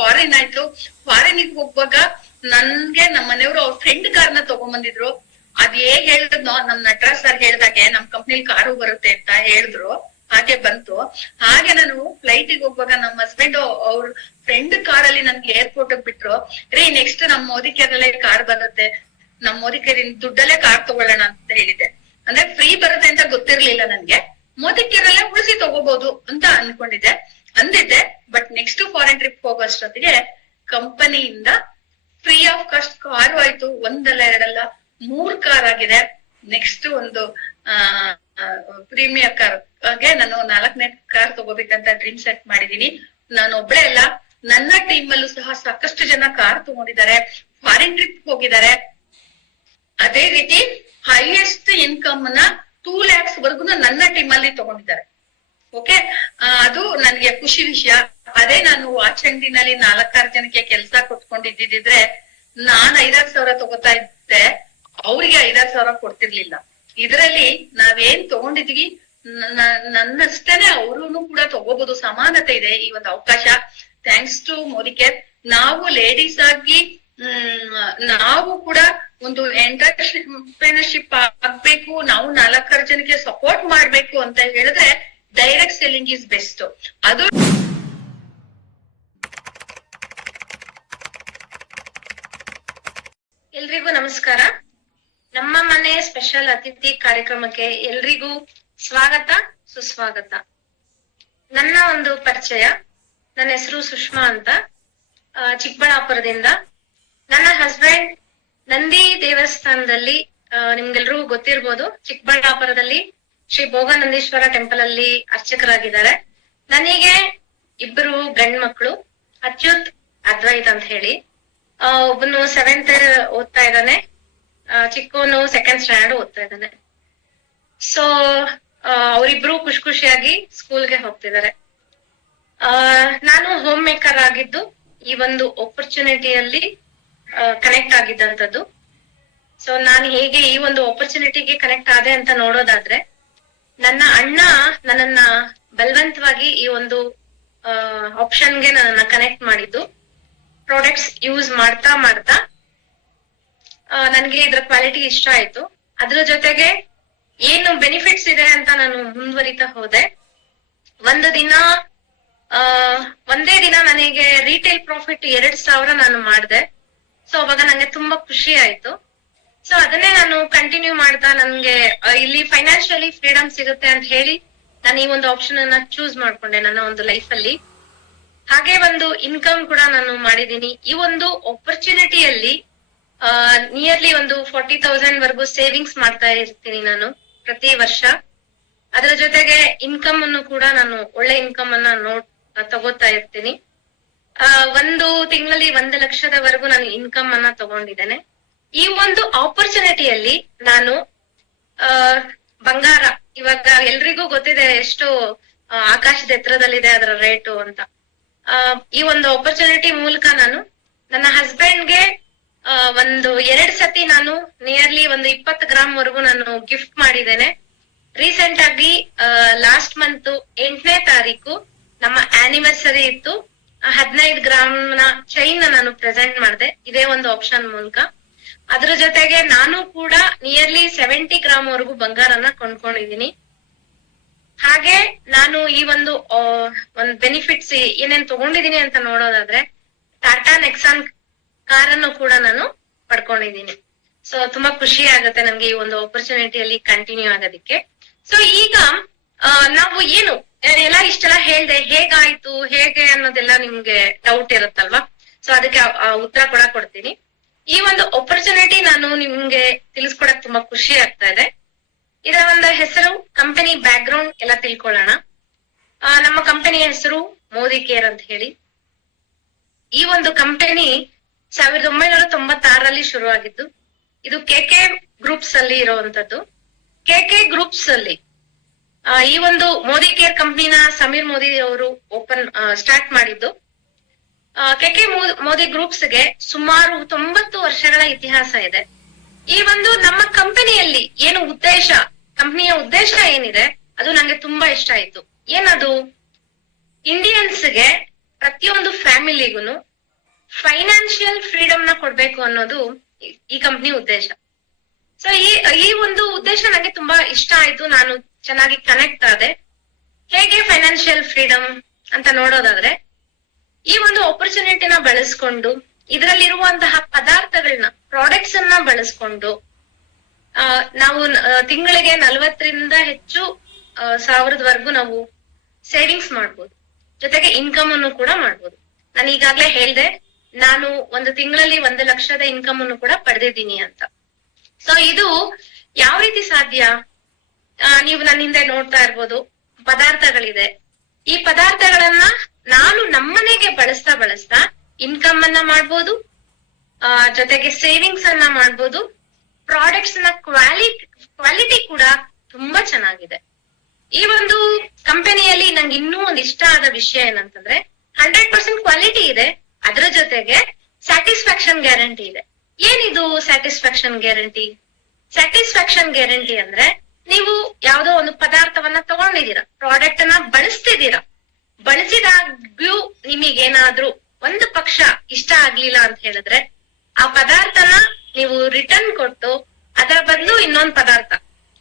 Foreign ಆಯ್ತು. Foreign ಹೋಗುವಾಗ ನನ್ಗೆ ನಮ್ಮ ಮನೆಯವರು ಅವ್ರ ಫ್ರೆಂಡ್ ಕಾರ್ನ ತಗೊಂಡ್ಬಂದಿದ್ರು. ಅದ್ ಹೇಗ್ ಹೇಳಿದ್ನೋ ನಮ್ ನಟರಾಜ್ ಸರ್ ಹೇಳ್ದಾಗೆ ನಮ್ ಕಂಪ್ನಿಲಿ ಕಾರು ಬರುತ್ತೆ ಅಂತ ಹೇಳಿದ್ರು. ಹಾಗೆ ಬಂತು. ಹಾಗೆ ನಾನು ಫ್ಲೈಟ್ ಹೋಗುವಾಗ ನಮ್ಮ ಹಸ್ಬೆಂಡ್ ಅವ್ರ ಫ್ರೆಂಡ್ ಕಾರಲ್ಲಿ ನನ್ಗೆ ಏರ್ಪೋರ್ಟ್ ಬಿಟ್ರು. ರೀ ನೆಕ್ಸ್ಟ್ ನಮ್ ಮೋದಿ ಕೇರಳಲ್ಲೇ ಕಾರ್ ಬರುತ್ತೆ, ನಮ್ ಮೋದಿ ಕೇರಿನ ದುಡ್ಡಲ್ಲೇ ಕಾರ್ ತಗೊಳ್ಳೋಣ ಅಂತ ಹೇಳಿದೆ. ಅಂದ್ರೆ ಫ್ರೀ ಬರುತ್ತೆ ಅಂತ ಗೊತ್ತಿರ್ಲಿಲ್ಲ ನನ್ಗೆ. ಮೋದಿ ಕೇರಳಲ್ಲೇ ಉಳಿಸಿ ತಗೋಬಹುದು ಅಂತ ಅನ್ಕೊಂಡಿದ್ದೆ ಅಂದಿದ್ದೆ. ಬಟ್ ನೆಕ್ಸ್ಟ್ ಫಾರಿನ್ ಟ್ರಿಪ್ ಹೋಗೋ ಅಷ್ಟೊತ್ತಿಗೆ ಕಂಪನಿಯಿಂದ ಫ್ರೀ ಆಫ್ ಕಾಸ್ಟ್ ಕಾರು ಆಯ್ತು. ಒಂದಲ್ಲ ಎರಡಲ್ಲ 3 ಕಾರ್ ಆಗಿದೆ. ನೆಕ್ಸ್ಟ್ ಒಂದು ಪ್ರೀಮಿಯರ್ ಕಾರ್ ಗೆ ನಾನು 4ನೇ ಕಾರ್ ತಗೋಬೇಕಂತ ಡ್ರೀಮ್ ಸೆಟ್ ಮಾಡಿದೀನಿ. ನಾನು ಒಬ್ಳೆ ಅಲ್ಲ, ನನ್ನ ಟೀಮ್ ಅಲ್ಲೂ ಸಹ ಸಾಕಷ್ಟು ಜನ ಕಾರ್ ತಗೊಂಡಿದ್ದಾರೆ, ಫಾರಿನ್ ಟ್ರಿಪ್ ಹೋಗಿದ್ದಾರೆ. ಅದೇ ರೀತಿ ಹೈಯೆಸ್ಟ್ ಇನ್ಕಮ್ ನ 2 lakhs ವರ್ಗು ನನ್ನ ಟೀಮ್ ಅಲ್ಲಿ ತಗೊಂಡಿದ್ದಾರೆ. ಓಕೆ, ಅದು ನನ್ಗೆ ಖುಷಿ ವಿಷಯ. ಅದೇ ನಾನು ವಾಚ್ ಅಂಗಡಿನಲ್ಲಿ 4-6 ಜನಕ್ಕೆ ಕೆಲಸ ಕೊಟ್ಕೊಂಡಿದ್ದಿದ್ರೆ ನಾನ್ 5,000 ಸಾವಿರ ತಗೋತಾ ಇದ್ದೆ, ಅವ್ರಿಗೆ 5,000 ಸಾವಿರ ಕೊಡ್ತಿರ್ಲಿಲ್ಲ. ಇದ್ರಲ್ಲಿ ನಾವೇನ್ ತಗೊಂಡಿದ್ವಿ ನನ್ನಷ್ಟೇನೆ ಅವ್ರು ಕೂಡ ತಗೋಬಹುದು. ಸಮಾನತೆ ಇದೆ ಈ ಒಂದು ಅವಕಾಶ. Thanks to Modi Care. ನಾವು ಲೇಡೀಸ್ ಆಗಿ ನಾವು ಕೂಡ ಒಂದು ಎಂಟರ್ಪ್ರಿನರ್ಶಿಪ್ ಆಗ್ಬೇಕು, ನಾವು 4-6 ಜನಕ್ಕೆ ಸಪೋರ್ಟ್ ಮಾಡ್ಬೇಕು ಅಂತ ಹೇಳಿದ್ರೆ ಡೈರೆಕ್ಟ್ ಸೆಲ್ಲಿಂಗ್ ಈಸ್ ಬೆಸ್ಟ್. ಅದು ಎಲ್ರಿಗೂ ನಮಸ್ಕಾರ. ನಮ್ಮ ಮನೆ ಸ್ಪೆಷಲ್ ಅತಿಥಿ ಕಾರ್ಯಕ್ರಮಕ್ಕೆ ಎಲ್ರಿಗೂ ಸ್ವಾಗತ ಸುಸ್ವಾಗತ. ನನ್ನ ಒಂದು ಪರಿಚಯ, ನನ್ನ ಹೆಸರು ಸುಷ್ಮಾ ಅಂತ, ಚಿಕ್ಕಬಳ್ಳಾಪುರದಿಂದ. ನನ್ನ ಹಸ್ಬೆಂಡ್ ನಂದಿ ದೇವಸ್ಥಾನದಲ್ಲಿ, ನಿಮ್ಗೆಲ್ರಿಗೂ ಗೊತ್ತಿರ್ಬೋದು, ಚಿಕ್ಕಬಳ್ಳಾಪುರದಲ್ಲಿ ಶ್ರೀ ಭೋಗನಂದೀಶ್ವರ ಟೆಂಪಲ್ ಅಲ್ಲಿ ಅರ್ಚಕರಾಗಿದ್ದಾರೆ. ನನಗೆ 2 ಗಂಡ್ ಮಕ್ಳು, ಅಚ್ಯುತ್, ಅದ್ವೈತ್ ಅಂತ ಹೇಳಿ. ಒಬ್ಬನು 7th ಓದ್ತಾ ಇದ್ದಾನೆ, ಚಿಕ್ಕವನು 2nd ಸ್ಟ್ಯಾಂಡರ್ಡ್ ಓದ್ತಾ ಇದ್ದಾನೆ. ಸೊ ಅವರಿಬ್ರು ಖುಷಿಯಾಗಿ ಸ್ಕೂಲ್ಗೆ ಹೋಗ್ತಿದ್ದಾರೆ. ನಾನು ಹೋಮ್ ಮೇಕರ್ ಆಗಿದ್ದು ಈ ಒಂದು ಆಪರ್ಚುನಿಟಿಯಲ್ಲಿ ಕನೆಕ್ಟ್ ಆಗಿದ್ದಂಥದ್ದು. ಸೊ ನಾನು ಹೇಗೆ ಈ ಒಂದು ಆಪರ್ಚುನಿಟಿಗೆ ಕನೆಕ್ಟ್ ಆದೆ ಅಂತ ನೋಡೋದಾದ್ರೆ, ನನ್ನ ಅಣ್ಣ ನನ್ನನ್ನ ಬಲವಂತವಾಗಿ ಈ ಒಂದು ಆಪ್ಷನ್ಗೆ ನನ್ನನ್ನ ಕನೆಕ್ಟ್ ಮಾಡಿದ್ದು. ಪ್ರಾಡಕ್ಟ್ಸ್ ಯೂಸ್ ಮಾಡ್ತಾ ನನ್ಗೆ ಇದ್ರ ಕ್ವಾಲಿಟಿ ಇಷ್ಟ ಆಯ್ತು. ಅದ್ರ ಜೊತೆಗೆ ಏನು ಬೆನಿಫಿಟ್ಸ್ ಇದೆ ಅಂತ ನಾನು ಮುಂದುವರಿತಾ ಹೋದೆ. ಒಂದೇ ದಿನ ನನಗೆ ರಿಟೇಲ್ ಪ್ರಾಫಿಟ್ 2,000 ನಾನು ಮಾಡಿದೆ. ಸೊ ಅವಾಗ ನಂಗೆ ತುಂಬಾ ಖುಷಿ ಆಯ್ತು. ಸೊ ಅದನ್ನೇ ನಾನು ಕಂಟಿನ್ಯೂ ಮಾಡ್ತಾ ನನ್ಗೆ ಇಲ್ಲಿ ಫೈನಾನ್ಷಿಯಲಿ ಫ್ರೀಡಮ್ ಸಿಗುತ್ತೆ ಅಂತ ಹೇಳಿ ನಾನು ಈ ಒಂದು ಆಪ್ಷನ್ ಅನ್ನ ಚೂಸ್ ಮಾಡ್ಕೊಂಡೆ ನನ್ನ ಒಂದು ಲೈಫ್ ಅಲ್ಲಿ. ಹಾಗೆ ಒಂದು ಇನ್ಕಮ್ ಕೂಡ ನಾನು ಮಾಡಿದೀನಿ. ಈ ಒಂದು ಆಪರ್ಚುನಿಟಿಯಲ್ಲಿ ನಿಯರ್ಲಿ ಒಂದು 40,000 ವರ್ಗು ಸೇವಿಂಗ್ಸ್ ಮಾಡ್ತಾ ಇರ್ತೀನಿ ನಾನು ಪ್ರತಿ ವರ್ಷ. ಅದರ ಜೊತೆಗೆ ಇನ್ಕಮ್ ಅನ್ನು ಕೂಡ ನಾನು ಒಳ್ಳೆ ಇನ್ಕಮ್ ಅನ್ನ ತಗೋತಾ ಇರ್ತೀನಿ. ಒಂದು ತಿಂಗಳಲ್ಲಿ 1 ಲಕ್ಷದವರೆಗೂ ನಾನು ಇನ್ಕಮ್ ಅನ್ನ ತಗೊಂಡಿದ್ದೇನೆ. ಈ ಒಂದು ಆಪರ್ಚುನಿಟಿಯಲ್ಲಿ ನಾನು ಬಂಗಾರ, ಇವಾಗ ಎಲ್ರಿಗೂ ಗೊತ್ತಿದೆ ಎಷ್ಟು ಆಕಾಶದ ಎತ್ತರದಲ್ಲಿದೆ ಅದರ ರೇಟು ಅಂತ. ಈ ಒಂದು ಆಪರ್ಚುನಿಟಿ ಮೂಲಕ ನಾನು ನನ್ನ ಹಸ್ಬೆಂಡ್ಗೆ ಒಂದು 2 ಸತಿ ನಾನು ನಿಯರ್ಲಿ ಒಂದು 20 ಗ್ರಾಮ್ ವರ್ಗು ನಾನು ಗಿಫ್ಟ್ ಮಾಡಿದ್ದೇನೆ. ರೀಸೆಂಟ್ ಆಗಿ ಲಾಸ್ಟ್ ಮಂತ್ 8ನೇ ತಾರೀಕು ನಮ್ಮ ಆನಿವರ್ಸರಿ ಇತ್ತು. 15 ಗ್ರಾಮ್ ನ ಚೈನ್ ನಾನು ಪ್ರೆಸೆಂಟ್ ಮಾಡಿದೆ ಇದೇ ಒಂದು ಆಪ್ಷನ್ ಮೂಲಕ. ಅದ್ರ ಜೊತೆಗೆ ನಾನು ಕೂಡ ನಿಯರ್ಲಿ 70 ಗ್ರಾಮ್ ವರ್ಗು ಬಂಗಾರನ ಕೊಂಡ್ಕೊಂಡಿದೀನಿ. ಹಾಗೆ ನಾನು ಈ ಒಂದು ಬೆನಿಫಿಟ್ಸ್ ಏನೇನ್ ತಗೊಂಡಿದೀನಿ ಅಂತ ನೋಡೋದಾದ್ರೆ, ಟಾಟಾ ನೆಕ್ಸಾನ್ ಕಾರನ್ನು ಕೂಡ ನಾನು ಪಡ್ಕೊಂಡಿದೀನಿ. ಸೊ ತುಂಬಾ ಖುಷಿ ಆಗುತ್ತೆ ನಮ್ಗೆ ಈ ಒಂದು ಆಪರ್ಚುನಿಟಿಯಲ್ಲಿ ಕಂಟಿನ್ಯೂ ಆಗೋದಿಕ್ಕೆ. ಸೊ ಈಗ ನಾವು ಏನು ಎಲ್ಲ ಇಷ್ಟೆಲ್ಲ ಹೇಳ್ದೆ, ಹೇಗಾಯ್ತು ಹೇಗೆ ಅನ್ನೋದೆಲ್ಲ ನಿಮ್ಗೆ ಡೌಟ್ ಇರುತ್ತಲ್ವಾ? ಸೊ ಅದಕ್ಕೆ ಉತ್ತರ ಕೂಡ ಕೊಡ್ತೀನಿ. ಈ ಒಂದು ಆಪರ್ಚುನಿಟಿ ನಾನು ನಿಮ್ಗೆ ತಿಳಿಸ್ಕೊಡಕ್ ತುಂಬಾ ಖುಷಿ ಆಗ್ತಾ ಇದೆ. ಇದರ ಒಂದು ಹೆಸರು, ಕಂಪನಿ ಬ್ಯಾಕ್ ಗ್ರೌಂಡ್ ಎಲ್ಲ ತಿಳ್ಕೊಳ್ಳೋಣ. ನಮ್ಮ ಕಂಪನಿ ಹೆಸರು ಮೋದಿ ಕೇರ್ ಅಂತ ಹೇಳಿ. ಈ ಒಂದು ಕಂಪನಿ 1996ರಲ್ಲಿ ಶುರುವಾಗಿದ್ದು. ಇದು ಕೆಕೆ ಗ್ರೂಪ್ಸ್ ಅಲ್ಲಿ ಇರುವಂತದ್ದು. ಕೆಕೆ ಗ್ರೂಪ್ಸ್ ಅಲ್ಲಿ ಈ ಒಂದು ಮೋದಿ ಕೇರ್ ಕಂಪನಿನ ಸಮೀರ್ ಮೋದಿ ಅವರು ಸ್ಟಾರ್ಟ್ ಮಾಡಿದ್ದು. ಕೆಕೆ ಮೋದಿ ಗ್ರೂಪ್ಸ್ ಗೆ ಸುಮಾರು 90 ವರ್ಷಗಳ ಇತಿಹಾಸ ಇದೆ. ಈ ಒಂದು ನಮ್ಮ ಕಂಪನಿಯಲ್ಲಿ ಏನು ಉದ್ದೇಶ, ಕಂಪನಿಯ ಉದ್ದೇಶ ಏನಿದೆ ಅದು ನಂಗೆ ತುಂಬಾ ಇಷ್ಟ ಆಯ್ತು. ಏನದು? ಇಂಡಿಯನ್ಸ್ಗೆ ಪ್ರತಿಯೊಂದು ಫ್ಯಾಮಿಲಿಗೂನು ಫೈನಾನ್ಷಿಯಲ್ ಫ್ರೀಡಮ್ ನ ಕೊಡ್ಬೇಕು ಅನ್ನೋದು ಈ ಕಂಪ್ನಿ ಉದ್ದೇಶ. ಸೊ ಈ ಒಂದು ಉದ್ದೇಶ ನಂಗೆ ತುಂಬಾ ಇಷ್ಟ ಆಯ್ತು. ನಾನು ಚೆನ್ನಾಗಿ ಕನೆಕ್ಟ್ ಆದೆ. ಹೇಗೆ ಫೈನಾನ್ಷಿಯಲ್ ಫ್ರೀಡಮ್ ಅಂತ ನೋಡೋದಾದ್ರೆ, ಈ ಒಂದು ಆಪರ್ಚುನಿಟಿನ ಬಳಸ್ಕೊಂಡು ಇದರಲ್ಲಿರುವಂತಹ ಪದಾರ್ಥಗಳನ್ನ, ಪ್ರಾಡಕ್ಟ್ಸ್ ಅನ್ನ ಬಳಸ್ಕೊಂಡು ನಾವು ತಿಂಗಳಿಗೆ 40ರಿಂದ ಹೆಚ್ಚು ಸಾವಿರದವರೆಗೂ ನಾವು ಸೇವಿಂಗ್ಸ್ ಮಾಡ್ಬೋದು. ಜೊತೆಗೆ ಇನ್ಕಮ್ ಅನ್ನು ಕೂಡ ಮಾಡ್ಬೋದು. ನಾನು ಈಗಾಗ್ಲೇ ಹೇಳ್ದೆ, ನಾನು ಒಂದು ತಿಂಗಳಲ್ಲಿ 1 ಲಕ್ಷದ ಇನ್ಕಮ್ ಅನ್ನು ಕೂಡ ಪಡೆದಿದ್ದೀನಿ ಅಂತ. ಸೊ ಇದು ಯಾವ ರೀತಿ ಸಾಧ್ಯ? ನೀವು ನನ್ನ ಹಿಂದೆ ನೋಡ್ತಾ ಇರ್ಬೋದು, ಪದಾರ್ಥಗಳಿದೆ. ಈ ಪದಾರ್ಥಗಳನ್ನ ನಾನು ನಮ್ಮನೆಗೆ ಬಳಸ್ತಾ ಇನ್ಕಮ್ ಅನ್ನ ಮಾಡ್ಬೋದು, ಜೊತೆಗೆ ಸೇವಿಂಗ್ಸ್ ಅನ್ನ ಮಾಡ್ಬೋದು. ಪ್ರಾಡಕ್ಟ್ಸ್ ನ ಕ್ವಾಲಿಟಿ ಕೂಡ ತುಂಬಾ ಚೆನ್ನಾಗಿದೆ. ಈ ಒಂದು ಕಂಪನಿಯಲ್ಲಿ ನಂಗೆ ಇನ್ನೂ ಒಂದು ಇಷ್ಟ ಆದ ವಿಷಯ ಏನಂತಂದ್ರೆ, 100% ಕ್ವಾಲಿಟಿ ಇದೆ, ಅದರ ಜೊತೆಗೆ ಸ್ಯಾಟಿಸ್ಫ್ಯಾಕ್ಷನ್ ಗ್ಯಾರಂಟಿ ಇದೆ. ಏನಿದು ಸ್ಯಾಟಿಸ್ಫ್ಯಾಕ್ಷನ್ ಗ್ಯಾರಂಟಿ? ಸ್ಯಾಟಿಸ್ಫ್ಯಾಕ್ಷನ್ ಗ್ಯಾರಂಟಿ ಅಂದ್ರೆ, ನೀವು ಯಾವ್ದೋ ಒಂದು ಪದಾರ್ಥವನ್ನ ತಗೊಂಡಿದ್ದೀರಾ, ಪ್ರಾಡಕ್ಟ್ ಅನ್ನ ಬಳಸ್ತಿದ್ದೀರಾ, ಬಳಸಿದಾಗ್ಯೂ ನಿಮಗೇನಾದ್ರೂ ಒಂದು ಪಕ್ಷ ಇಷ್ಟ ಆಗ್ಲಿಲ್ಲ ಅಂತ ಹೇಳಿದ್ರೆ, ಆ ಪದಾರ್ಥನ ನೀವು ರಿಟರ್ನ್ ಕೊಟ್ಟು ಅದರ ಬದಲು ಇನ್ನೊಂದು ಪದಾರ್ಥ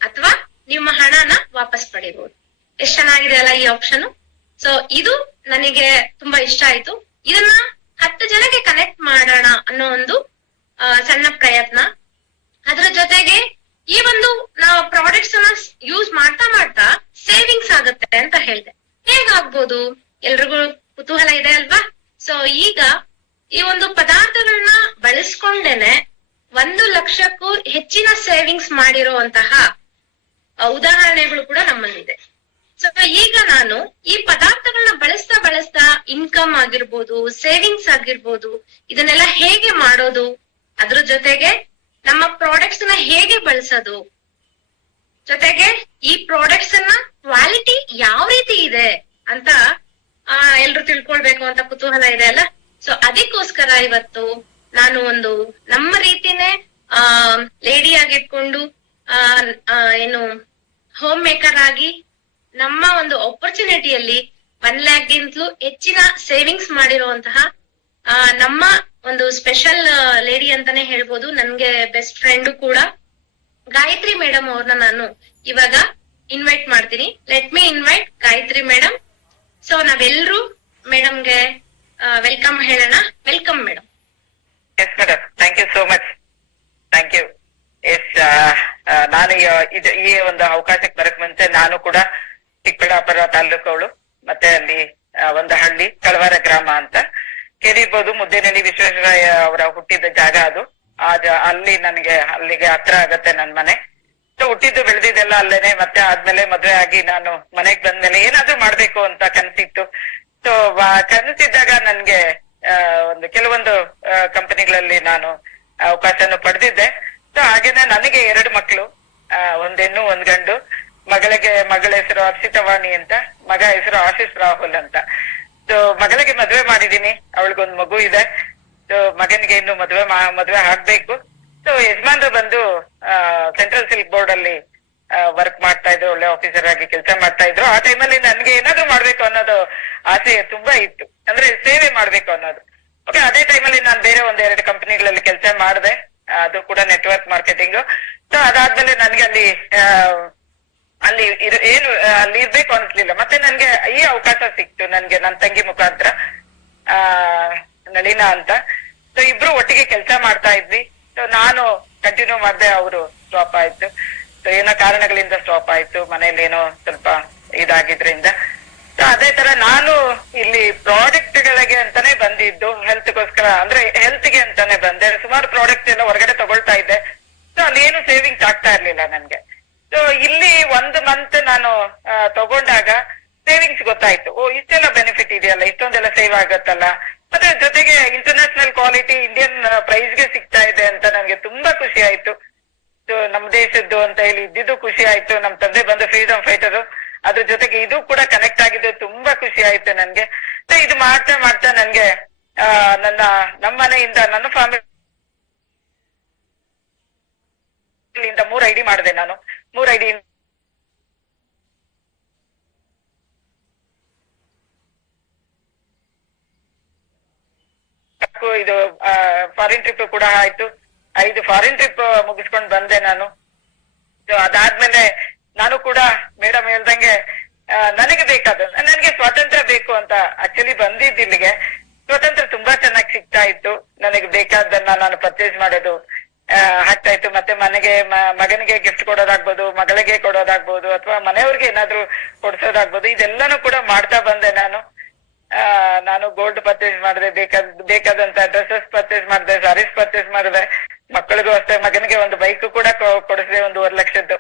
ಅಥವಾ ನಿಮ್ಮ ಹಣನ ವಾಪಸ್ ಪಡಿಬಹುದು. ಎಷ್ಟ್ ಚೆನ್ನಾಗಿದೆ ಅಲ್ಲ ಈ ಆಪ್ಷನ್. ಸೊ ಇದು ನನಗೆ ತುಂಬಾ ಇಷ್ಟ ಆಯ್ತು. ಇದನ್ನ 10 ಜನಕ್ಕೆ ಕನೆಕ್ಟ್ ಮಾಡೋಣ ಅನ್ನೋ ಒಂದು ಸಣ್ಣ ಪ್ರಯತ್ನ. ಅದ್ರ ಜೊತೆಗೆ ಈ ಒಂದು ನಾವು ಪ್ರಾಡಕ್ಟ್ಸ್ ಅನ್ನ ಯೂಸ್ ಮಾಡ್ತಾ ಸೇವಿಂಗ್ಸ್ ಆಗುತ್ತೆ ಅಂತ ಹೇಳ್ದೆ. ಹೇಗಾಗ್ಬೋದು? ಎಲ್ರಿಗೂ ಕುತೂಹಲ ಇದೆ ಅಲ್ವಾ? ಸೊ ಈಗ ಈ ಒಂದು ಪದಾರ್ಥಗಳನ್ನ ಬಳಸ್ಕೊಂಡೇನೆ 1 ಲಕ್ಷಕ್ಕೂ ಹೆಚ್ಚಿನ ಸೇವಿಂಗ್ಸ್ ಮಾಡಿರುವಂತಹ ಉದಾಹರಣೆಗಳು ಕೂಡ ನಮ್ಮಲ್ಲಿದೆ. ಸೊ ಈಗ ನಾನು ಈ ಪದಾರ್ಥಗಳನ್ನ ಬಳಸ್ತಾ ಇನ್ಕಮ್ ಆಗಿರ್ಬೋದು, ಸೇವಿಂಗ್ಸ್ ಆಗಿರ್ಬೋದು, ಇದನ್ನೆಲ್ಲ ಹೇಗೆ ಮಾಡೋದು, ಅದ್ರ ಜೊತೆಗೆ ನಮ್ಮ ಪ್ರಾಡಕ್ಟ್ಸ್ ನ ಹೇಗೆ ಬಳಸೋದು, ಜೊತೆಗೆ ಈ ಪ್ರಾಡಕ್ಟ್ಸ್ ಅನ್ನ ಕ್ವಾಲಿಟಿ ಯಾವ ರೀತಿ ಇದೆ ಅಂತ ಎಲ್ರು ತಿಳ್ಕೊಳ್ಬೇಕು ಅಂತ ಕುತೂಹಲ ಇದೆ ಅಲ್ಲ. ಸೊ ಅದಕ್ಕೋಸ್ಕರ ಇವತ್ತು ನಾನು ಒಂದು ನಮ್ಮ ರೀತಿನೇ ಲೇಡಿ ಆಗಿಟ್ಕೊಂಡು ಏನು ಹೋಮ್ ಮೇಕರ್ ಆಗಿ ನಮ್ಮ ಒಂದು ಆಪರ್ಚುನಿಟಿಯಲ್ಲಿ 1 ಲ್ಯಾಕ್ಗಿಂತಲೂ ಹೆಚ್ಚಿನ ಸೇವಿಂಗ್ಸ್ ಮಾಡಿರುವಂತಹ ನಮ್ಮ ಒಂದು ಸ್ಪೆಷಲ್ ಲೇಡಿ ಅಂತಾನೆ ಹೇಳ್ಬೋದು. ನನ್ಗೆ ಬೆಸ್ಟ್ ಫ್ರೆಂಡ್ ಕೂಡ ಗಾಯತ್ರಿ ಮೇಡಮ್ ಅವ್ರನ್ನ ನಾನು ಇವಾಗ ಇನ್ವೈಟ್ ಮಾಡ್ತೀನಿ. Let me invite Gayatri madam. So ನಾವೆಲ್ಲರೂ ಮೇಡಮ್ಗೆ ವೆಲ್ಕಮ್ ಹೇಳೋಣ. Welcome madam. Yes madam, thank you so much. Thank you. Yes, ನಾನು ಈ ಒಂದು ಅವಕಾಶಕ್ಕೆ ಬರಕ್ ಮುಂಚೆ ನಾನು ಕೂಡ ಚಿಕ್ಕಬಳ್ಳಾಪುರ ತಾಲೂಕವಳು, ಮತ್ತೆ ಅಲ್ಲಿ ಒಂದು ಹಳ್ಳಿ ಕಳವಾರ ಗ್ರಾಮ ಅಂತ ಕೇಳಿರ್ಬೋದು. ಮುದ್ದೇನಹಳ್ಳಿ ವಿಶ್ವೇಶ್ವರಯ್ಯ ಅವರ ಹುಟ್ಟಿದ ಜಾಗ ಅದು. ಅಲ್ಲಿ ಅಲ್ಲಿಗೆ ಹತ್ರ ಆಗತ್ತೆ ನನ್ ಮನೆ. ಸೊ ಹುಟ್ಟಿದ್ದು ಬೆಳೆದಿದ್ದೆಲ್ಲ ಅಲ್ಲೇನೆ. ಮತ್ತೆ ಆದ್ಮೇಲೆ ಮದ್ವೆ ಆಗಿ ನಾನು ಮನೆಗ್ ಬಂದ್ಮೇಲೆ ಏನಾದ್ರೂ ಮಾಡ್ಬೇಕು ಅಂತ ಕನಸಿತ್ತು. ಸೊ ಕನಸಿದ್ದಾಗ ನನ್ಗೆ ಕೆಲವೊಂದು ಕಂಪನಿಗಳಲ್ಲಿ ನಾನು ಅವಕಾಶನು ಪಡೆದಿದ್ದೆ. ಸೊ ಹಾಗೇನೆ ನನಗೆ 2 ಮಕ್ಕಳು, 1 ಹೆಣ್ಣು 1 ಗಂಡು. ಮಗಳ ಹೆಸರು ಹರ್ಷಿತವಾಣಿ ಅಂತ, ಮಗ ಹೆಸರು ಆಶೀಶ್ ರಾಹುಲ್ ಅಂತ. ಸೊ ಮಗಳಿಗೆ ಮದ್ವೆ ಮಾಡಿದೀನಿ, ಅವಳಿಗೊಂದು ಮಗು ಇದೆ. ಸೊ ಮಗನಿಗೆ ಇನ್ನು ಮದ್ವೆ ಆಗ್ಬೇಕು. ಸೊ ಯಜಮಾನ್ರು ಬಂದು ಸೆಂಟ್ರಲ್ ಸಿಲ್ಕ್ ಬೋರ್ಡ್ ಅಲ್ಲಿ ವರ್ಕ್ ಮಾಡ್ತಾ ಇದ್ರು, ಒಳ್ಳೆ ಆಫೀಸರ್ ಆಗಿ ಕೆಲಸ ಮಾಡ್ತಾ ಇದ್ರು. ಆ ಟೈಮಲ್ಲಿ ನನ್ಗೆ ಏನಾದ್ರು ಮಾಡ್ಬೇಕು ಅನ್ನೋದು ಆಸೆ ತುಂಬಾ ಇತ್ತು, ಅಂದ್ರೆ ಸೇವೆ ಮಾಡ್ಬೇಕು ಅನ್ನೋದು. ಓಕೆ, ಅದೇ ಟೈಮಲ್ಲಿ ನಾನು ಬೇರೆ 1-2 ಕಂಪನಿಗಳಲ್ಲಿ ಕೆಲಸ ಮಾಡಿದೆ, ಅದು ಕೂಡ ನೆಟ್ವರ್ಕ್ ಮಾರ್ಕೆಟಿಂಗ್. ಸೊ ಅದಾದ್ಮೇಲೆ ನನ್ಗೆ ಅಲ್ಲಿ ಇರ್ಬೇಕು ಅನ್ಸ್ಲಿಲ್ಲ. ಮತ್ತೆ ನನ್ಗೆ ಈ ಅವಕಾಶ ಸಿಕ್ತು ನನ್ಗೆ ನನ್ನ ತಂಗಿ ಮುಖಾಂತರ, ನಳಿನಾ ಅಂತ. ಸೊ ಇಬ್ರು ಒಟ್ಟಿಗೆ ಕೆಲಸ ಮಾಡ್ತಾ ಇದ್ವಿ. ಸೊ ನಾನು ಕಂಟಿನ್ಯೂ ಮಾಡ್ದೆ, ಅವರು ಸ್ಟಾಪ್ ಆಯ್ತು. ಸೊ ಏನೋ ಕಾರಣಗಳಿಂದ ಸ್ಟಾಪ್ ಆಯ್ತು, ಮನೇಲಿ ಏನೋ ಸ್ವಲ್ಪ ಇದಾಗಿದ್ರಿಂದ. ಸೊ ಅದೇ ತರ ನಾನು ಇಲ್ಲಿ ಪ್ರಾಡಕ್ಟ್ ಗಳಿಗೆ ಅಂತಾನೆ ಬಂದಿದ್ದು, ಹೆಲ್ತ್ಗೋಸ್ಕರ, ಅಂದ್ರೆ ಹೆಲ್ತ್ಗೆ ಅಂತಾನೆ ಬಂದೆ. ಸುಮಾರು ಪ್ರಾಡಕ್ಟ್ಸ್ ಎಲ್ಲ ಹೊರಗಡೆ ತಗೊಳ್ತಾ ಇದ್ದೆ. ಸೊ ಅಲ್ಲಿ ಏನು ಸೇವಿಂಗ್ಸ್ ಆಗ್ತಾ ಇರ್ಲಿಲ್ಲ ನನ್ಗೆ. ಸೊ ಇಲ್ಲಿ 1 ಮಂತ್ ನಾನು ತಗೊಂಡಾಗ ಸೇವಿಂಗ್ಸ್ ಗೊತ್ತಾಯ್ತು. ಇಷ್ಟೆಲ್ಲ ಬೆನಿಫಿಟ್ ಇದೆಯಲ್ಲ, ಇಷ್ಟೊಂದೆಲ್ಲ ಸೇವ್ ಆಗತ್ತಲ್ಲ. ಮತ್ತೆ ಜೊತೆಗೆ ಇಂಟರ್ನ್ಯಾಷನಲ್ ಕ್ವಾಲಿಟಿ ಇಂಡಿಯನ್ ಪ್ರೈಸ್ಗೆ ಸಿಗ್ತಾ ಇದೆ ಅಂತ ನನ್ಗೆ ತುಂಬಾ ಖುಷಿ ಆಯ್ತು. ಸೊ ನಮ್ ದೇಶದ್ದು ಅಂತ ಹೇಳಿ ಇದ್ದಿದ್ದು ಖುಷಿ ಆಯ್ತು. ನಮ್ ತಂದೆ ಬಂದು ಫ್ರೀಡಮ್ ಫೈಟರ್, ಅದ್ರ ಜೊತೆಗೆ ಇದು ಕೂಡ ಕನೆಕ್ಟ್ ಆಗಿದ್ದು ತುಂಬಾ ಖುಷಿ ಆಯ್ತು ನನ್ಗೆ. ಸೊ ಇದು ಮಾಡ್ತಾ ನನ್ಗೆ ನಮ್ಮ ಮನೆಯಿಂದ, ನನ್ನ ಫ್ಯಾಮಿಲಿ 3 ಐಡಿ ಮಾಡಿದೆ ನಾನು. 3 ಐಡಿ ಇದು ಫಾರಿನ್ ಟ್ರಿಪ್ ಕೂಡ ಆಯ್ತು. 5 ಫಾರಿನ್ ಟ್ರಿಪ್ ಮುಗಿಸ್ಕೊಂಡ್ ಬಂದೆ ನಾನು. ಸೊ ಅದಾದ್ಮೇಲೆ ನಾನು ಕೂಡ ಮೇಡಮ್ ಹೇಳ್ದಂಗೆ ನನಗೆ ಬೇಕಾದ ನನ್ಗೆ ಸ್ವಾತಂತ್ರ್ಯ ಬೇಕು ಅಂತ ಆಕ್ಚುಲಿ ಬಂದಿದ್ದು ಇಲ್ಲಿಗೆ. ಸ್ವಾತಂತ್ರ್ಯ ತುಂಬಾ ಚೆನ್ನಾಗಿ ಸಿಗ್ತಾ ಇತ್ತು. ನನಗೆ ಬೇಕಾದನ್ನ ನಾನು ಪರ್ಚೇಸ್ ಮಾಡೋದು ಆಗ್ತಾ ಇತ್ತು. ಮತ್ತೆ ಮಗನಿಗೆ ಗಿಫ್ಟ್ ಕೊಡೋದಾಗ್ಬೋದು, ಮಗಳಿಗೆ ಕೊಡೋದಾಗ್ಬೋದು, ಅಥವಾ ಮನೆಯವ್ರಿಗೆ ಏನಾದ್ರು ಕೊಡ್ಸೋದಾಗ್ಬೋದು. ಇದೆಲ್ಲಾನು ಕೂಡ ಮಾಡ್ತಾ ಬಂದೆ ನಾನು. ನಾನು ಗೋಲ್ಡ್ ಪರ್ಚೇಸ್ ಮಾಡಿದೆ, ಬೇಕಾದಂತ ಡ್ರೆಸ್ಸಸ್ ಪರ್ಚೇಸ್ ಮಾಡಿದೆ, ಸಾರೀಸ್ ಪರ್ಚೇಸ್ ಮಾಡಿದೆ. ಮಕ್ಕಳಿಗೂ ಅಷ್ಟೇ, ಮಗನಿಗೆ ಒಂದು ಬೈಕ್ ಕೂಡ ಕೊಡಿಸಿದೆ, 1.5 ಲಕ್ಷದ್ದು.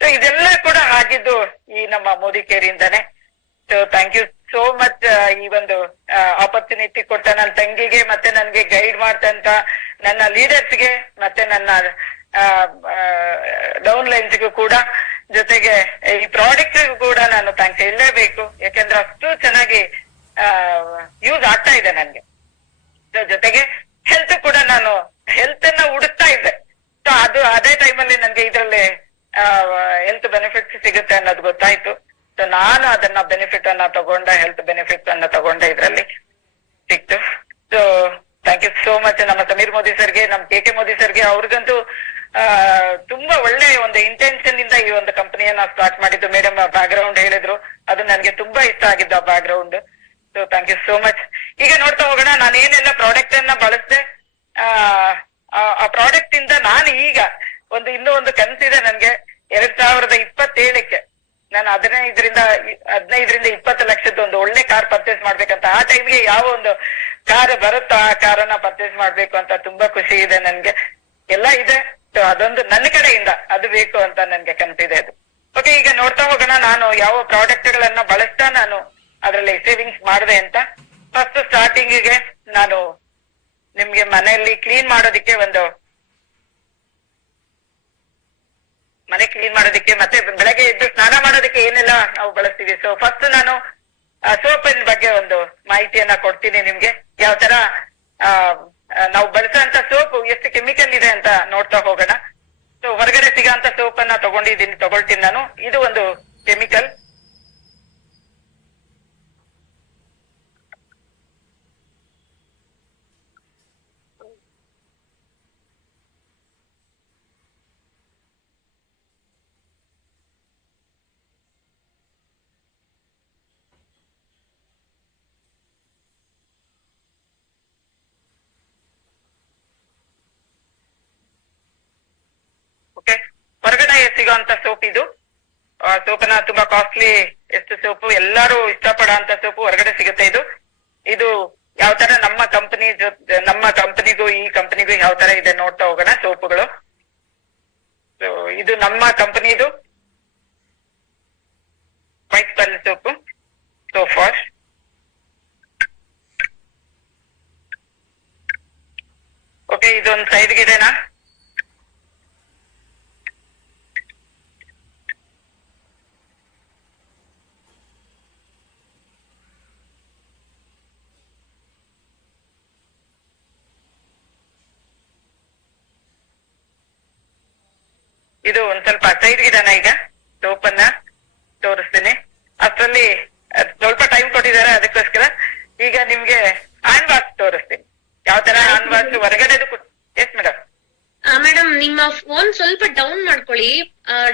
ಸೊ ಇದೆಲ್ಲ ಕೂಡ ಆಗಿದ್ದು ಈ ನಮ್ಮ ಮೋದಿ ಕೇರಿಂದಾನೆ. So thank you so much. ಈ ಒಂದು ಆಪರ್ಚುನಿಟಿ ಕೊಟ್ಟ ನನ್ನ ತಂಗಿಗೆ, ಮತ್ತೆ ನನ್ಗೆ ಗೈಡ್ ಮಾಡ್ತಂತ ನನ್ನ ಲೀಡರ್ಸ್ಗೆ, ಮತ್ತೆ ನನ್ನ ಡೌನ್ ಲೈನ್ಸ್ಗೂ ಕೂಡ, ಜೊತೆಗೆ ಈ ಪ್ರಾಡಕ್ಟ್ ಕೂಡ ನಾನು ಥ್ಯಾಂಕ್ಸ್ ಹೇಳಲೇಬೇಕು. ಯಾಕಂದ್ರೆ ಅಷ್ಟು ಚೆನ್ನಾಗಿ ಯೂಸ್ ಆಗ್ತಾ ಇದೆ ನನ್ಗೆ. ಜೊತೆಗೆ ಹೆಲ್ತ್ ಕೂಡ ನಾನು ಹೆಲ್ತ್ ಅನ್ನ ಹುಡುಕ್ತಾ ಇದ್ದೆ. ಸೊ ಅದೇ ಟೈಮಲ್ಲಿ ನನ್ಗೆ ಇದ್ರಲ್ಲಿ ಹೆಲ್ತ್ ಬೆನಿಫಿಟ್ಸ್ ಸಿಗುತ್ತೆ ಅನ್ನೋದು ಗೊತ್ತಾಯ್ತು. ಸೊ ನಾನು ಅದನ್ನ ಬೆನಿಫಿಟ್ ಅನ್ನ ತಗೊಂಡೆ, ಹೆಲ್ತ್ ಬೆನಿಫಿಟ್ ಅನ್ನ ತಗೊಂಡೆ, ಇದ್ರಲ್ಲಿ ಸಿಕ್ತು. So thank you so much ನಮ್ಮ ಸಮೀರ್ ಮೋದಿ ಸರ್ಗೆ, ನಮ್ ಕೆ ಮೋದಿ ಸರ್ಗೆ. ಅವ್ರಿಗಂತೂ ತುಂಬಾ ಒಳ್ಳೆ ಒಂದು ಇಂಟೆನ್ಷನ್ ಇಂದ ಈ ಒಂದು ಕಂಪನಿಯನ್ನ ಸ್ಟಾರ್ಟ್ ಮಾಡಿದ್ದು. ಮೇಡಮ್ ಬ್ಯಾಕ್ ಗ್ರೌಂಡ್ ಹೇಳಿದ್ರು, ಅದು ನನ್ಗೆ ತುಂಬಾ ಇಷ್ಟ ಆಗಿದ್ದು ಆ background. So thank you so much. ಈಗ ನೋಡ್ತಾ ಹೋಗೋಣ, ನಾನು ಏನೆಲ್ಲ ಪ್ರಾಡಕ್ಟ್ ಅನ್ನ ಬಳಸ್ದೆ. ಆ ಪ್ರಾಡಕ್ಟ್ ಇಂದ ನಾನು ಈಗ ಇನ್ನೂ ಒಂದು ಕನಸಿದೆ ನನ್ಗೆ. 2027ಕ್ಕೆ ನಾನು 15ರಿಂದ 20 ಲಕ್ಷದ ಒಂದು ಒಳ್ಳೆ ಕಾರ್ ಪರ್ಚೇಸ್ ಮಾಡ್ಬೇಕಂತ. ಆ ಟೈಮ್ಗೆ ಯಾವ ಒಂದು ಕಾರ್ ಬರುತ್ತೋ ಆ ಕಾರನ್ನ ಪರ್ಚೇಸ್ ಮಾಡ್ಬೇಕು ಅಂತ ತುಂಬಾ ಖುಷಿ ಇದೆ ನನ್ಗೆ. ಎಲ್ಲ ಇದೆ. ಸೊ ಅದೊಂದು ನನ್ನ ಕಡೆಯಿಂದ ಅದು ಬೇಕು ಅಂತ ನನ್ಗೆ ಕನಸಿದೆ ಅದು. ಓಕೆ, ಈಗ ನೋಡ್ತಾ ಹೋಗೋಣ ನಾನು ಯಾವ ಪ್ರಾಡಕ್ಟ್ ಗಳನ್ನ ಬಳಸ್ತಾ ನಾನು ಅದರಲ್ಲಿ ಸೇವಿಂಗ್ಸ್ ಮಾಡಿದೆ ಅಂತ. ಫಸ್ಟ್ ಸ್ಟಾರ್ಟಿಂಗಿಗೆ ನಾನು ನಿಮ್ಗೆ ಮನೆಯಲ್ಲಿ ಕ್ಲೀನ್ ಮಾಡೋದಿಕ್ಕೆ ಮನೆ ಕ್ಲೀನ್ ಮಾಡೋದಿಕ್ಕೆ, ಮತ್ತೆ ಬೆಳಗ್ಗೆ ಎದ್ದು ಸ್ನಾನ ಮಾಡೋದಕ್ಕೆ ಏನೆಲ್ಲ ನಾವು ಬಳಸ್ತೀವಿ. ಸೊ ಫಸ್ಟ್ ನಾನು ಸೋಪಿನ ಬಗ್ಗೆ ಒಂದು ಮಾಹಿತಿಯನ್ನ ಕೊಡ್ತೀನಿ ನಿಮ್ಗೆ. ಯಾವ ತರ ನಾವು ಬಳಸೋಂತ ಸೋಪು ಎಷ್ಟು ಕೆಮಿಕಲ್ ಇದೆ ಅಂತ ನೋಡ್ತಾ ಹೋಗೋಣ. ಸೊ ಹೊರಗಡೆ ಸಿಗೋಂತ ಸೋಪ್ ಅನ್ನ ತಗೊಳ್ತೀನಿ ನಾನು. ಇದು ಒಂದು ಕೆಮಿಕಲ್. ಹೊರಗಡೆ ಸಿಗೋಂತ ಸೋಪ್ ಇದು. ಸೋಪನ್ನ ತುಂಬಾ ಕಾಸ್ಟ್ಲಿ, ಎಷ್ಟು ಸೋಪು ಎಲ್ಲರೂ ಇಷ್ಟಪಡೋ ಅಂತ ಸೋಪು ಹೊರಗಡೆ ಸಿಗುತ್ತೆ. ಇದು ಯಾವ ತರ ನಮ್ಮ ಕಂಪನಿಗೂ ಈ ಕಂಪನಿಗೂ ಯಾವ ತರ ಇದೆ ನೋಡ್ತಾ ಹೋಗೋಣ ಸೋಪುಗಳು. ಸೊ ಇದು ನಮ್ಮ ಕಂಪನಿದು white pearl soap. So for okay, ಇದೊಂದು ಸೈಡ್ಗಿದೆನಾ? ಇದು ಒಂದ್ ಸ್ವಲ್ಪ ಸೈಡ್ಗಿದಾನ. ಈಗ ಸೋಪನ್ನ ತೋರಿಸ್ತೀನಿ. ಅಷ್ಟರಲ್ಲಿ ಸ್ವಲ್ಪ ಟೈಮ್ ಕೊಟ್ಟಿದ್ದಾರೆ, ಅದಕ್ಕೋಸ್ಕರ ಈಗ ನಿಮ್ಗೆ ಹ್ಯಾಂಡ್ ವಾಶ್ ತೋರಿಸ್ತೀನಿ. ಯಾವ ತರ ಹ್ಯಾಂಡ್ ವಾಶ್ ಹೊರಗಡೆದು. Yes madam. ಮೇಡಮ್, ನಿಮ್ಮ ಫೋನ್ ಸ್ವಲ್ಪ ಡೌನ್ ಮಾಡ್ಕೊಳ್ಳಿ,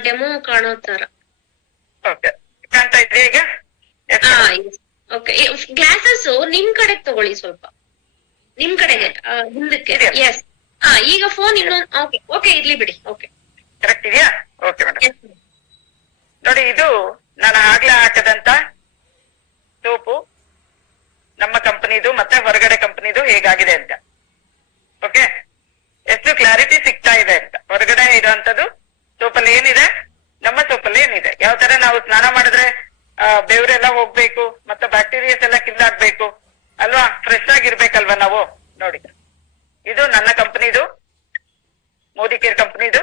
ಡೆಮೋ ಕಾಣೋ ತರ. ಓಕೆ, ಕಾಣ್ತಾ ಇದೆಯಾ ಈಗ? ಓಕೆ, ಗ್ಲಾಸಸ್ ನಿಮ್ ಕಡೆ ತಗೊಳ್ಳಿ, ಸ್ವಲ್ಪ ನಿಮ್ ಕಡೆಗೆ ಮುಂದಕ್ಕೆ. ಎಸ್, ಈಗ ಫೋನ್ ಇನ್ನೊಂದು. ಓಕೆ, ಇರ್ಲಿ ಬಿಡಿ. ಓಕೆ, ಕರೆಕ್ಟ್ ಇದೆಯಾ? ಓಕೆ ಮೇಡಮ್, ನೋಡಿ ಇದು ನಾನು ಆಗ್ಲೇ ಹಾಕದಂತ ಸೋಪು, ನಮ್ಮ ಕಂಪನಿದು ಮತ್ತೆ ಹೊರಗಡೆ ಕಂಪನಿದು ಹೇಗಾಗಿದೆ ಅಂತ. ಓಕೆ, ಎಷ್ಟು ಕ್ಲಾರಿಟಿ ಸಿಗ್ತಾ ಇದೆ ಅಂತ. ಹೊರಗಡೆ ಇರುವಂತದ್ದು ಸೋಪಲ್ಲಿ ಏನಿದೆ, ನಮ್ಮ ಸೋಪಲ್ಲಿ ಏನಿದೆ. ಯಾವ ತರ ನಾವು ಸ್ನಾನ ಮಾಡಿದ್ರೆ ಬೆವರೆಲ್ಲ ಹೋಗ್ಬೇಕು, ಮತ್ತೆ ಬ್ಯಾಕ್ಟೀರಿಯಾಸ್ ಎಲ್ಲ ಕಿಲ್ ಆಗ್ಬೇಕು ಅಲ್ವಾ, ಫ್ರೆಶ್ ಆಗಿರ್ಬೇಕಲ್ವಾ ನಾವು. ನೋಡಿ, ಇದು ನನ್ನ ಕಂಪನಿದು, ಮೋದಿ ಕೇರ್ ಕಂಪನಿದು.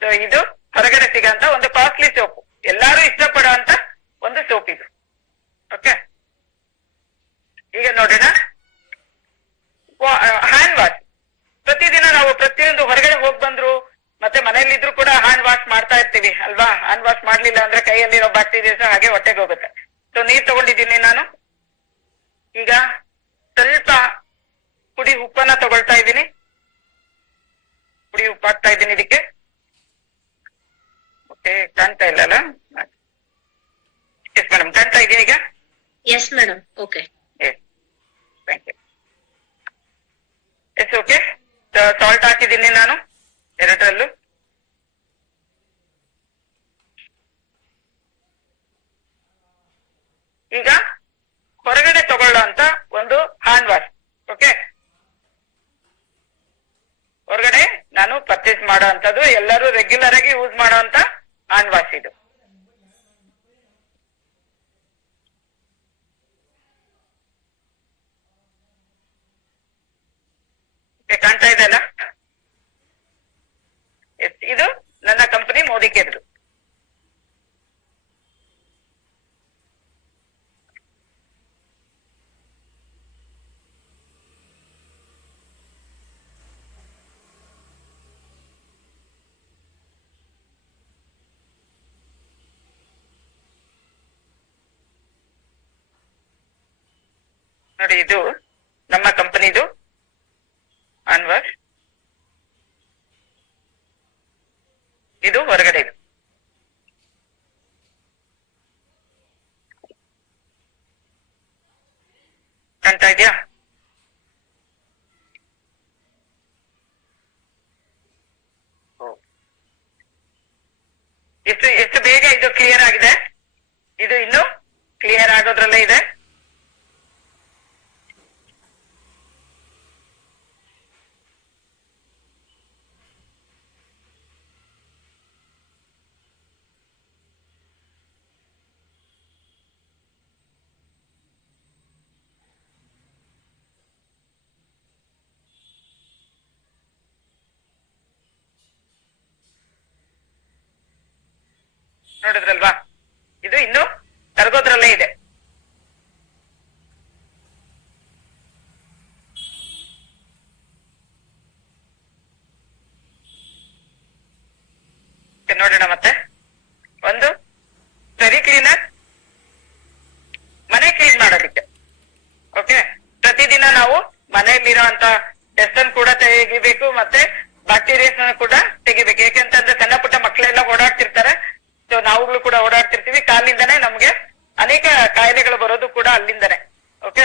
ಸೊ ಇದು ಹೊರಗಡೆ ಸಿಗಂತ ಒಂದು ಕಾಸ್ಟ್ಲಿ ಸೋಪು, ಎಲ್ಲಾರು ಇಷ್ಟಪಡೋ ಅಂತ ಒಂದು ಸೋಪ್ ಇದು. ಓಕೆ, ಈಗ ನೋಡೋಣ ಹ್ಯಾಂಡ್ ವಾಶ್. ಪ್ರತಿದಿನ ನಾವು ಪ್ರತಿಯೊಂದು ಹೊರಗಡೆ ಹೋಗ್ ಬಂದ್ರು ಮತ್ತೆ ಮನೆಯಲ್ಲಿದ್ರು ಕೂಡ ಹ್ಯಾಂಡ್ ವಾಶ್ ಮಾಡ್ತಾ ಇರ್ತೀವಿ ಅಲ್ವಾ. ಹ್ಯಾಂಡ್ ವಾಶ್ ಮಾಡ್ಲಿಲ್ಲ ಅಂದ್ರೆ ಕೈಯಲ್ಲಿರೋ ಬ್ಯಾಕ್ಟೀರಿಯಾಸ್ ಹಾಗೆ ಹೊಟ್ಟೆಗೆ ಹೋಗುತ್ತೆ. ಸೊ ನೀರ್ ತಗೊಂಡಿದ್ದೀನಿ ನಾನು. ಈಗ ಸ್ವಲ್ಪ ಇದೀನಿ ಇದಕ್ಕೆ. ಓಕೆ, ಕಾಣ್ತಾ ಇಲ್ಲಲ್ಲ? ಎಸ್ ಮೇಡಮ್, ಕಾಣ್ತಾ ಇದೆಯಾ ಈಗ? Yes madam. Okay. Thank you. Yes, okay. Salt ಹಾಕಿದ್ದೀನಿ ನಾನು ಎರಡರಲ್ಲೂ. ಈಗ ಹೊರಗಡೆ ತಗೊಳ್ಳೋ ಅಂತ ಒಂದು ಹ್ಯಾಂಡ್ ವಾಶ್. ಓಕೆ, ಹೊರಗಡೆ ನಾನು ಪರ್ಚೇಸ್ ಮಾಡೋ ಅಂತದ್ದು, ಎಲ್ಲರೂ ರೆಗ್ಯುಲರ್ ಆಗಿ ಯೂಸ್ ಮಾಡೋ ಅಂತ ಹ್ಯಾಂಡ್ ವಾಶ್ ಇದು. ಕಾಣ್ತಾ ಇದೆ ಅಲ್ಲ? ಇದು ನನ್ನ ಕಂಪನಿ ಮೋದಿಕೇರ್ದು. ನೋಡಿ, ಇದು ನಮ್ಮ ಕಂಪನಿದು ಹ್ಯಾಂಡ್ ವಾಶ್. ಇದು ಹೊರಗಡೆ ಇದು. ಕಾಣ್ತಾ ಇದೆಯಾ? ಎಷ್ಟು ಬೇಗ ಇದು ಕ್ಲಿಯರ್ ಆಗಿದೆ. ಇದು ಇನ್ನು ಕ್ಲಿಯರ್ ಆಗೋದ್ರಲ್ಲೇ ಇದೆ. ನೋಡಿದ್ರಲ್ವಾ? ಇದು ಇನ್ನು ಕರಗೋದ್ರಲ್ಲೇ ಇದೆ. ನೋಡೋಣ ಮತ್ತೆ. ಒಂದು ಸರಿ ಕ್ಲೀನರ್ ಮನೆ ಕ್ಲೀನ್ ಮಾಡೋದಿಕ್ಕೆ. ಓಕೆ, ಪ್ರತಿದಿನ ನಾವು ಮನೆಯಲ್ಲಿರುವಂತ ಡಸ್ಟ್ ಅನ್ನು ಕೂಡ ತೆಗಿಬೇಕು, ಮತ್ತೆ ಬ್ಯಾಕ್ಟೀರಿಯಾಸ್ ಕೂಡ ತೆಗಿಬೇಕು. ಯಾಕೆಂತಂದ್ರೆ ಸಣ್ಣ ಪುಟ್ಟ ಮಕ್ಕಳೆಲ್ಲ ಓಡಾಡ್ತಿರ್ತಾರೆ. ಸೊ ನಾವುಗಳು ಕೂಡ ಓಡಾಡ್ತಿರ್ತೀವಿ. ಕಾಲಿಂದನೇ ನಮ್ಗೆ ಅನೇಕ ಕಾಯಿಲೆಗಳು ಬರೋದು ಕೂಡ ಅಲ್ಲಿಂದನೇ. ಓಕೆ,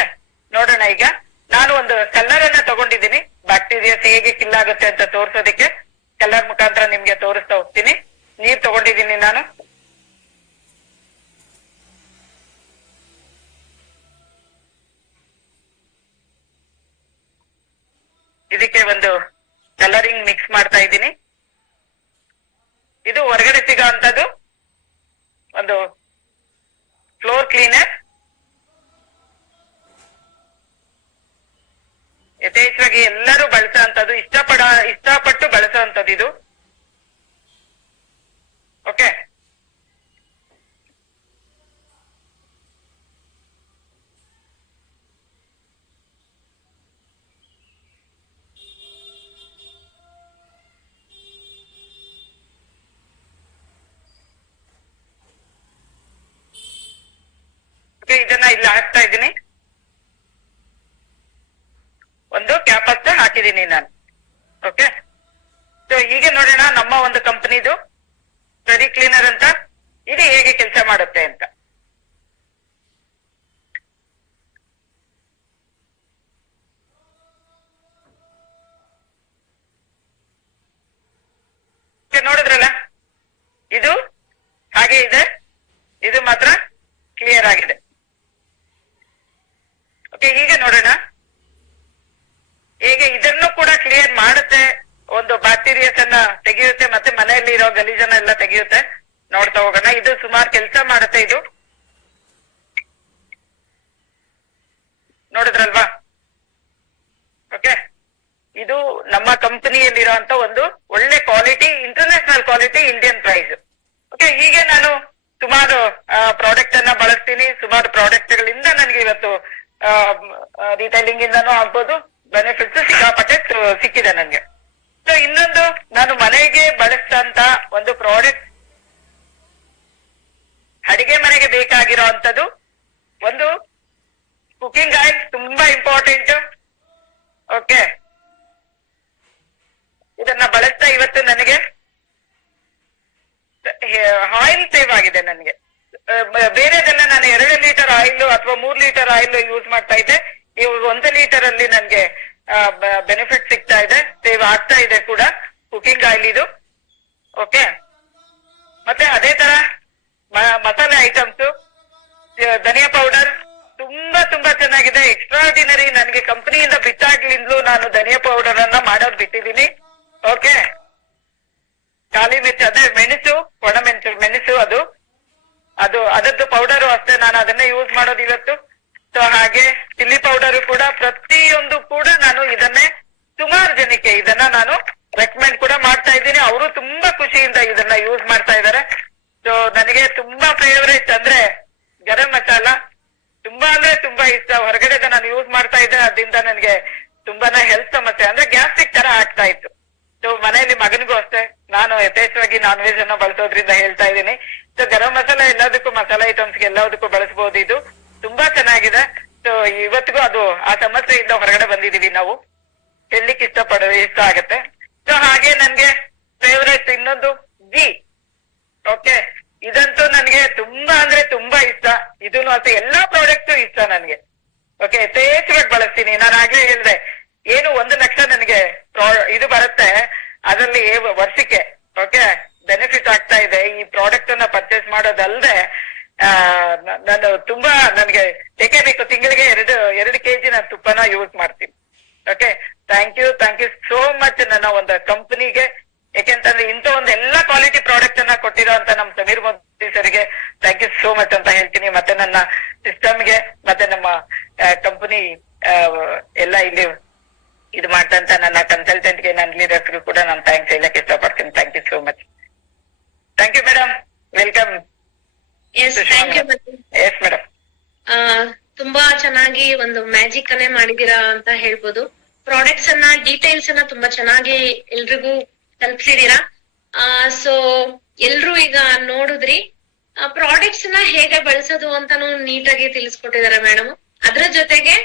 ನೋಡೋಣ. ಈಗ ನಾನು ಒಂದು ಕಲರ್ ಅನ್ನ ತಗೊಂಡಿದ್ದೀನಿ, ಬ್ಯಾಕ್ಟೀರಿಯಾಸ್ ಹೇಗೆ ಕಿಲ್ ಆಗುತ್ತೆ ಅಂತ ತೋರ್ಸೋದಕ್ಕೆ ಕಲರ್ ಮುಖಾಂತರ ನಿಮ್ಗೆ ತೋರಿಸ್ತಾ ಹೋಗ್ತೀನಿ. ನೀರ್ ತಗೊಂಡಿದ್ದೀನಿ ನಾನು. ಇದಕ್ಕೆ ಒಂದು ಕಲರಿಂಗ್ ಮಿಕ್ಸ್ ಮಾಡ್ತಾ ಇದ್ದೀನಿ. ಇದು ಹೊರಗಡೆ ಸಿಗೋ ಅಂತದ್ದು ಒಂದು ಫ್ಲೋರ್ ಕ್ಲೀನರ್. ಯಥೇಚ್ಛವಾಗಿ ಎಲ್ಲರೂ ಬಳಸೋ ಅಂತದ್ದು, ಇಷ್ಟಪಟ್ಟು ಬಳಸೋ ಅಂತದ್ದು ಇದು. ಓಕೆ, ಇದನ್ನ ಇಲ್ಲಿ ಹಾಕ್ತಾ ಇದ್ದೀನಿ. ಒಂದು ಕ್ಯಾಪ್ ಅಷ್ಟೇ ಹಾಕಿದ್ದೀನಿ ನಾನು. ಓಕೆ, ಸೊ ಹೀಗೆ ನೋಡೋಣ ನಮ್ಮ ಒಂದು ಕಂಪನಿದು ಸರಿ ಕ್ಲೀನರ್ ಅಂತ ಇದು ಹೇಗೆ ಕೆಲಸ ಮಾಡುತ್ತೆ ಅಂತ. ನೋಡಿದ್ರಲ್ಲ, ಇದು ಹಾಗೆ ಇದೆ. ಇದು ಮಾತ್ರ ಕ್ಲಿಯರ್ ಆಗಿದೆ. ಓಕೆ, ಹೀಗೆ ನೋಡೋಣ ಹೇಗೆ ಇದನ್ನು ಕೂಡ ಕ್ಲಿಯರ್ ಮಾಡುತ್ತೆ. ಒಂದು ಬ್ಯಾಕ್ಟೀರಿಯಾಸ್ ಅನ್ನ ತೆಗೆಯುತ್ತೆ, ಮತ್ತೆ ಮನೆಯಲ್ಲಿ ಇರೋ ಗಲೀಜನ್ನ ಎಲ್ಲ ತೆಗೆಯುತ್ತೆ. ನೋಡ್ತಾ ಹೋಗೋಣ. ಇದು ಸುಮಾರು ಕೆಲಸ ಮಾಡುತ್ತೆ. ಇದು ನೋಡಿದ್ರಲ್ವಾ? ಓಕೆ, ಇದು ನಮ್ಮ ಕಂಪನಿಯಲ್ಲಿರುವಂತ ಒಂದು ಒಳ್ಳೆ quality, international quality, Indian price. Okay, ಹೀಗೆ ನಾನು ಸುಮಾರು ಪ್ರಾಡಕ್ಟ್ ಅನ್ನ ಬಳಸ್ತೀನಿ. ಸುಮಾರು ಪ್ರಾಡಕ್ಟ್ ಗಳಿಂದ ನನಗೆ ಇವತ್ತು ರಿಟೈಲಿಂಗ್ ಇಂದಾನು ಆಗ್ಬೋದು ಬೆನಿಫಿಟ್ಸ್ ಸಿಕ್ಕಾಪಟ್ಟೆ ಸಿಕ್ಕಿದೆ ನನಗೆ. ಸೊ ಇನ್ನೊಂದು, ನಾನು ಮನೆಗೆ ಬಳಸಿದಂತ ಒಂದು ಪ್ರಾಡಕ್ಟ್, ಅಡಿಗೆ ಮನೆಗೆ ಬೇಕಾಗಿರೋ ಅಂತದ್ದು ಒಂದು ಕುಕಿಂಗ್ ಆಯಿಲ್, ತುಂಬಾ ಇಂಪಾರ್ಟೆಂಟ್. ಓಕೆ, ಇದನ್ನ ಬಳಸ್ತಾ ಇವತ್ತು ನನಗೆ ಇದೆ ನನ್ಗೆ. ಬೇರೆದೆಲ್ಲ ನಾನು 2 ಲೀಟರ್ ಆಯಿಲ್ ಅಥವಾ 3 ಲೀಟರ್ ಆಯಿಲ್ ಯೂಸ್ ಮಾಡ್ತಾ ಇದ್ದೆ. ಇವಾಗ 1 ಲೀಟರ್ ಅಲ್ಲಿ ನನ್ಗೆ ಬೆನಿಫಿಟ್ ಸಿಗ್ತಾ ಇದೆ, ಸೇವ್ ಆಗ್ತಾ ಇದೆ ಕೂಡ ಕುಕಿಂಗ್ ಆಯಿಲ್ ಇದು. ಓಕೆ, ಮತ್ತೆ ಅದೇ ತರ ಮಸಾಲೆ ಐಟಮ್ಸ್, ಧನಿಯಾ ಪೌಡರ್ ತುಂಬಾ ತುಂಬಾ ಚೆನ್ನಾಗಿದೆ, ಎಕ್ಸ್ಟ್ರಾರ್ಡಿನರಿ. ನನ್ಗೆ ಕಂಪನಿಯಿಂದ ಬಿಟ್ಟಾಗ್ಲಿಂದಲೂ ನಾನು ಧನಿಯಾ ಪೌಡರ್ ಅನ್ನ ಮಾಡೋದ್ ಬಿಟ್ಟಿದ್ದೀನಿ. ಓಕೆ, ಖಾಲಿ ಮಿರ್ಚಿ ಅದೇ ಮೆಣಸು, ಒಣ ಮೆಣಸು ಅದರದ್ದು ಪೌಡರು ಅಷ್ಟೇ, ನಾನು ಅದನ್ನೇ ಯೂಸ್ ಮಾಡೋದು ಇವತ್ತು. ಸೊ ಹಾಗೆ ಚಿಲ್ಲಿ ಪೌಡರ್ ಕೂಡ ಪ್ರತಿಯೊಂದು ಕೂಡ ನಾನು ಇದನ್ನೇ ಸುಮಾರು ಜನಕ್ಕೆ ಇದನ್ನ ನಾನು ರೆಕಮೆಂಡ್ ಕೂಡ ಮಾಡ್ತಾ ಇದ್ದೀನಿ. ಅವರು ತುಂಬಾ ಖುಷಿಯಿಂದ ಇದನ್ನ ಯೂಸ್ ಮಾಡ್ತಾ ಇದ್ದಾರೆ. ಸೊ ನನಗೆ ತುಂಬಾ ಫೇವರೇಟ್ ಅಂದ್ರೆ ಗರಂ ಮಸಾಲ, ತುಂಬಾ ಅಂದ್ರೆ ತುಂಬಾ ಇಷ್ಟ. ಹೊರಗಡೆ ನಾನು ಯೂಸ್ ಮಾಡ್ತಾ ಇದ್ದೆ, ಅದರಿಂದ ನನಗೆ ತುಂಬಾನೇ ಹೆಲ್ತ್ ಸಮಸ್ಯೆ ಅಂದ್ರೆ ಗ್ಯಾಸ್ಟ್ರಿಕ್ ತರ ಆಗ್ತಾ ಇತ್ತು. ಸೊ ಮನೆಯಲ್ಲಿ ಮಗನಿಗೂ ಅಷ್ಟೇ ನಾನು ಯಥೇಚ್ಛವಾಗಿ ನಾನ್ ವೆಜ್ ಅನ್ನ ಬಳಸೋದ್ರಿಂದ ಹೇಳ್ತಾ ಇದ್ದೀನಿ. ಸೊ ಗರಂ ಮಸಾಲ ಎಲ್ಲದಕ್ಕೂ, ಮಸಾಲೆ ಐಟಮ್ಸ್ಗೆ ಎಲ್ಲದಕ್ಕೂ ಬಳಸಬಹುದು. ಇದು ತುಂಬಾ ಚೆನ್ನಾಗಿದೆ. ಸೊ ಇವತ್ತಿಗೂ ಅದು ಆ ಸಮಸ್ಯೆಯಿಂದ ಹೊರಗಡೆ ಬಂದಿದೀವಿ ನಾವು, ಹೇಳಲಿಕ್ಕೆ ಇಷ್ಟ ಆಗತ್ತೆ. ಸೊ ಹಾಗೆ ನನ್ಗೆ ಫೇವರೇಟ್ ಇನ್ನೊಂದು ಘೀ. ಓಕೆ, ಇದಂತೂ ನನ್ಗೆ ತುಂಬಾ ಅಂದ್ರೆ ತುಂಬಾ ಇಷ್ಟ. ಇದನ್ನು ಅಷ್ಟೇ, ಎಲ್ಲಾ ಪ್ರಾಡಕ್ಟ್ ಇಷ್ಟ ನನ್ಗೆ. ಓಕೆ, ಯಥೇಚ್ಛವಾಗಿ ಬಳಸ್ತೀನಿ. ನಾನು ಆಗ್ಲೇ ಹೇಳಿದೆ, ಏನು 1 ಲಕ್ಷ ನನಗೆ ಇದು ಬರುತ್ತೆ, ಅದರಲ್ಲಿ ವರ್ಷಕ್ಕೆ ಓಕೆ ಬೆನಿಫಿಟ್ ಆಗ್ತಾ ಇದೆ. ಈ ಪ್ರಾಡಕ್ಟ್ ಅನ್ನ ಪರ್ಚೇಸ್ ಮಾಡೋದಲ್ದೆ ನಾನು ತುಂಬಾ ನನ್ಗೆ ಬೇಕು, ತಿಂಗಳಿಗೆ 2 kg ನಾನು ತುಪ್ಪನ ಯೂಸ್ ಮಾಡ್ತೀನಿ. Okay, thank you so much ನನ್ನ ಒಂದು ಕಂಪನಿಗೆ. ಯಾಕೆಂತಂದ್ರೆ ಇಂಥ ಒಂದು ಎಲ್ಲಾ ಕ್ವಾಲಿಟಿ ಪ್ರಾಡಕ್ಟ್ ಅನ್ನ ಕೊಟ್ಟಿರೋ ಅಂತ ನಮ್ ಸಮೀರ್ ಮೋದಿ ಸರ್ಗೆ ಥ್ಯಾಂಕ್ ಯು ಸೋ ಮಚ್ ಅಂತ ಹೇಳ್ತೀನಿ. ಮತ್ತೆ ನನ್ನ ಸಿಸ್ಟಮ್ಗೆ, ಮತ್ತೆ ನಮ್ಮ ಕಂಪನಿ ಎಲ್ಲ ಇಲ್ಲಿ ಇದು ಮಾಡ್ತಂತ ನನ್ನ ಕನ್ಸಲ್ಟೆಂಟ್ಗೆ, ನನ್ನ ಲೀಡರ್ಸ್ಗೂ ಕೂಡ ನಾನು ಥ್ಯಾಂಕ್ಸ್ ಹೇಳಕ್ ಇಷ್ಟಪಡ್ತೀನಿ. Thank you so much. Thank you madam, welcome. Yes, thank you. Yes madam. ತುಂಬಾ ಚೆನ್ನಾಗಿ ಒಂದು ಮ್ಯಾಜಿಕ್ ಅನ್ನೇ ಮಾಡಿದೀರಾ ಅಂತ ಹೇಳ್ಬೋದು. ಪ್ರಾಡಕ್ಟ್ಸ್ ಅನ್ನ, ಡೀಟೇಲ್ಸ್ ಅನ್ನ ತುಂಬಾ ಚೆನ್ನಾಗಿ ಎಲ್ರಿಗೂ ತಲುಪಿಸಿದೀರಾ. ಸೊ ಎಲ್ರು ಈಗ ನೋಡಿದ್ರಿ, ಪ್ರಾಡಕ್ಟ್ಸ್ ನ ಹೇಗೆ ಬಳಸೋದು ಅಂತಾನು ನೀಟಾಗಿ ತಿಳಿಸ್ಕೊಟ್ಟಿದ್ದಾರೆ ಮೇಡಮ್. ಅದ್ರ ಜೊತೆಗೆ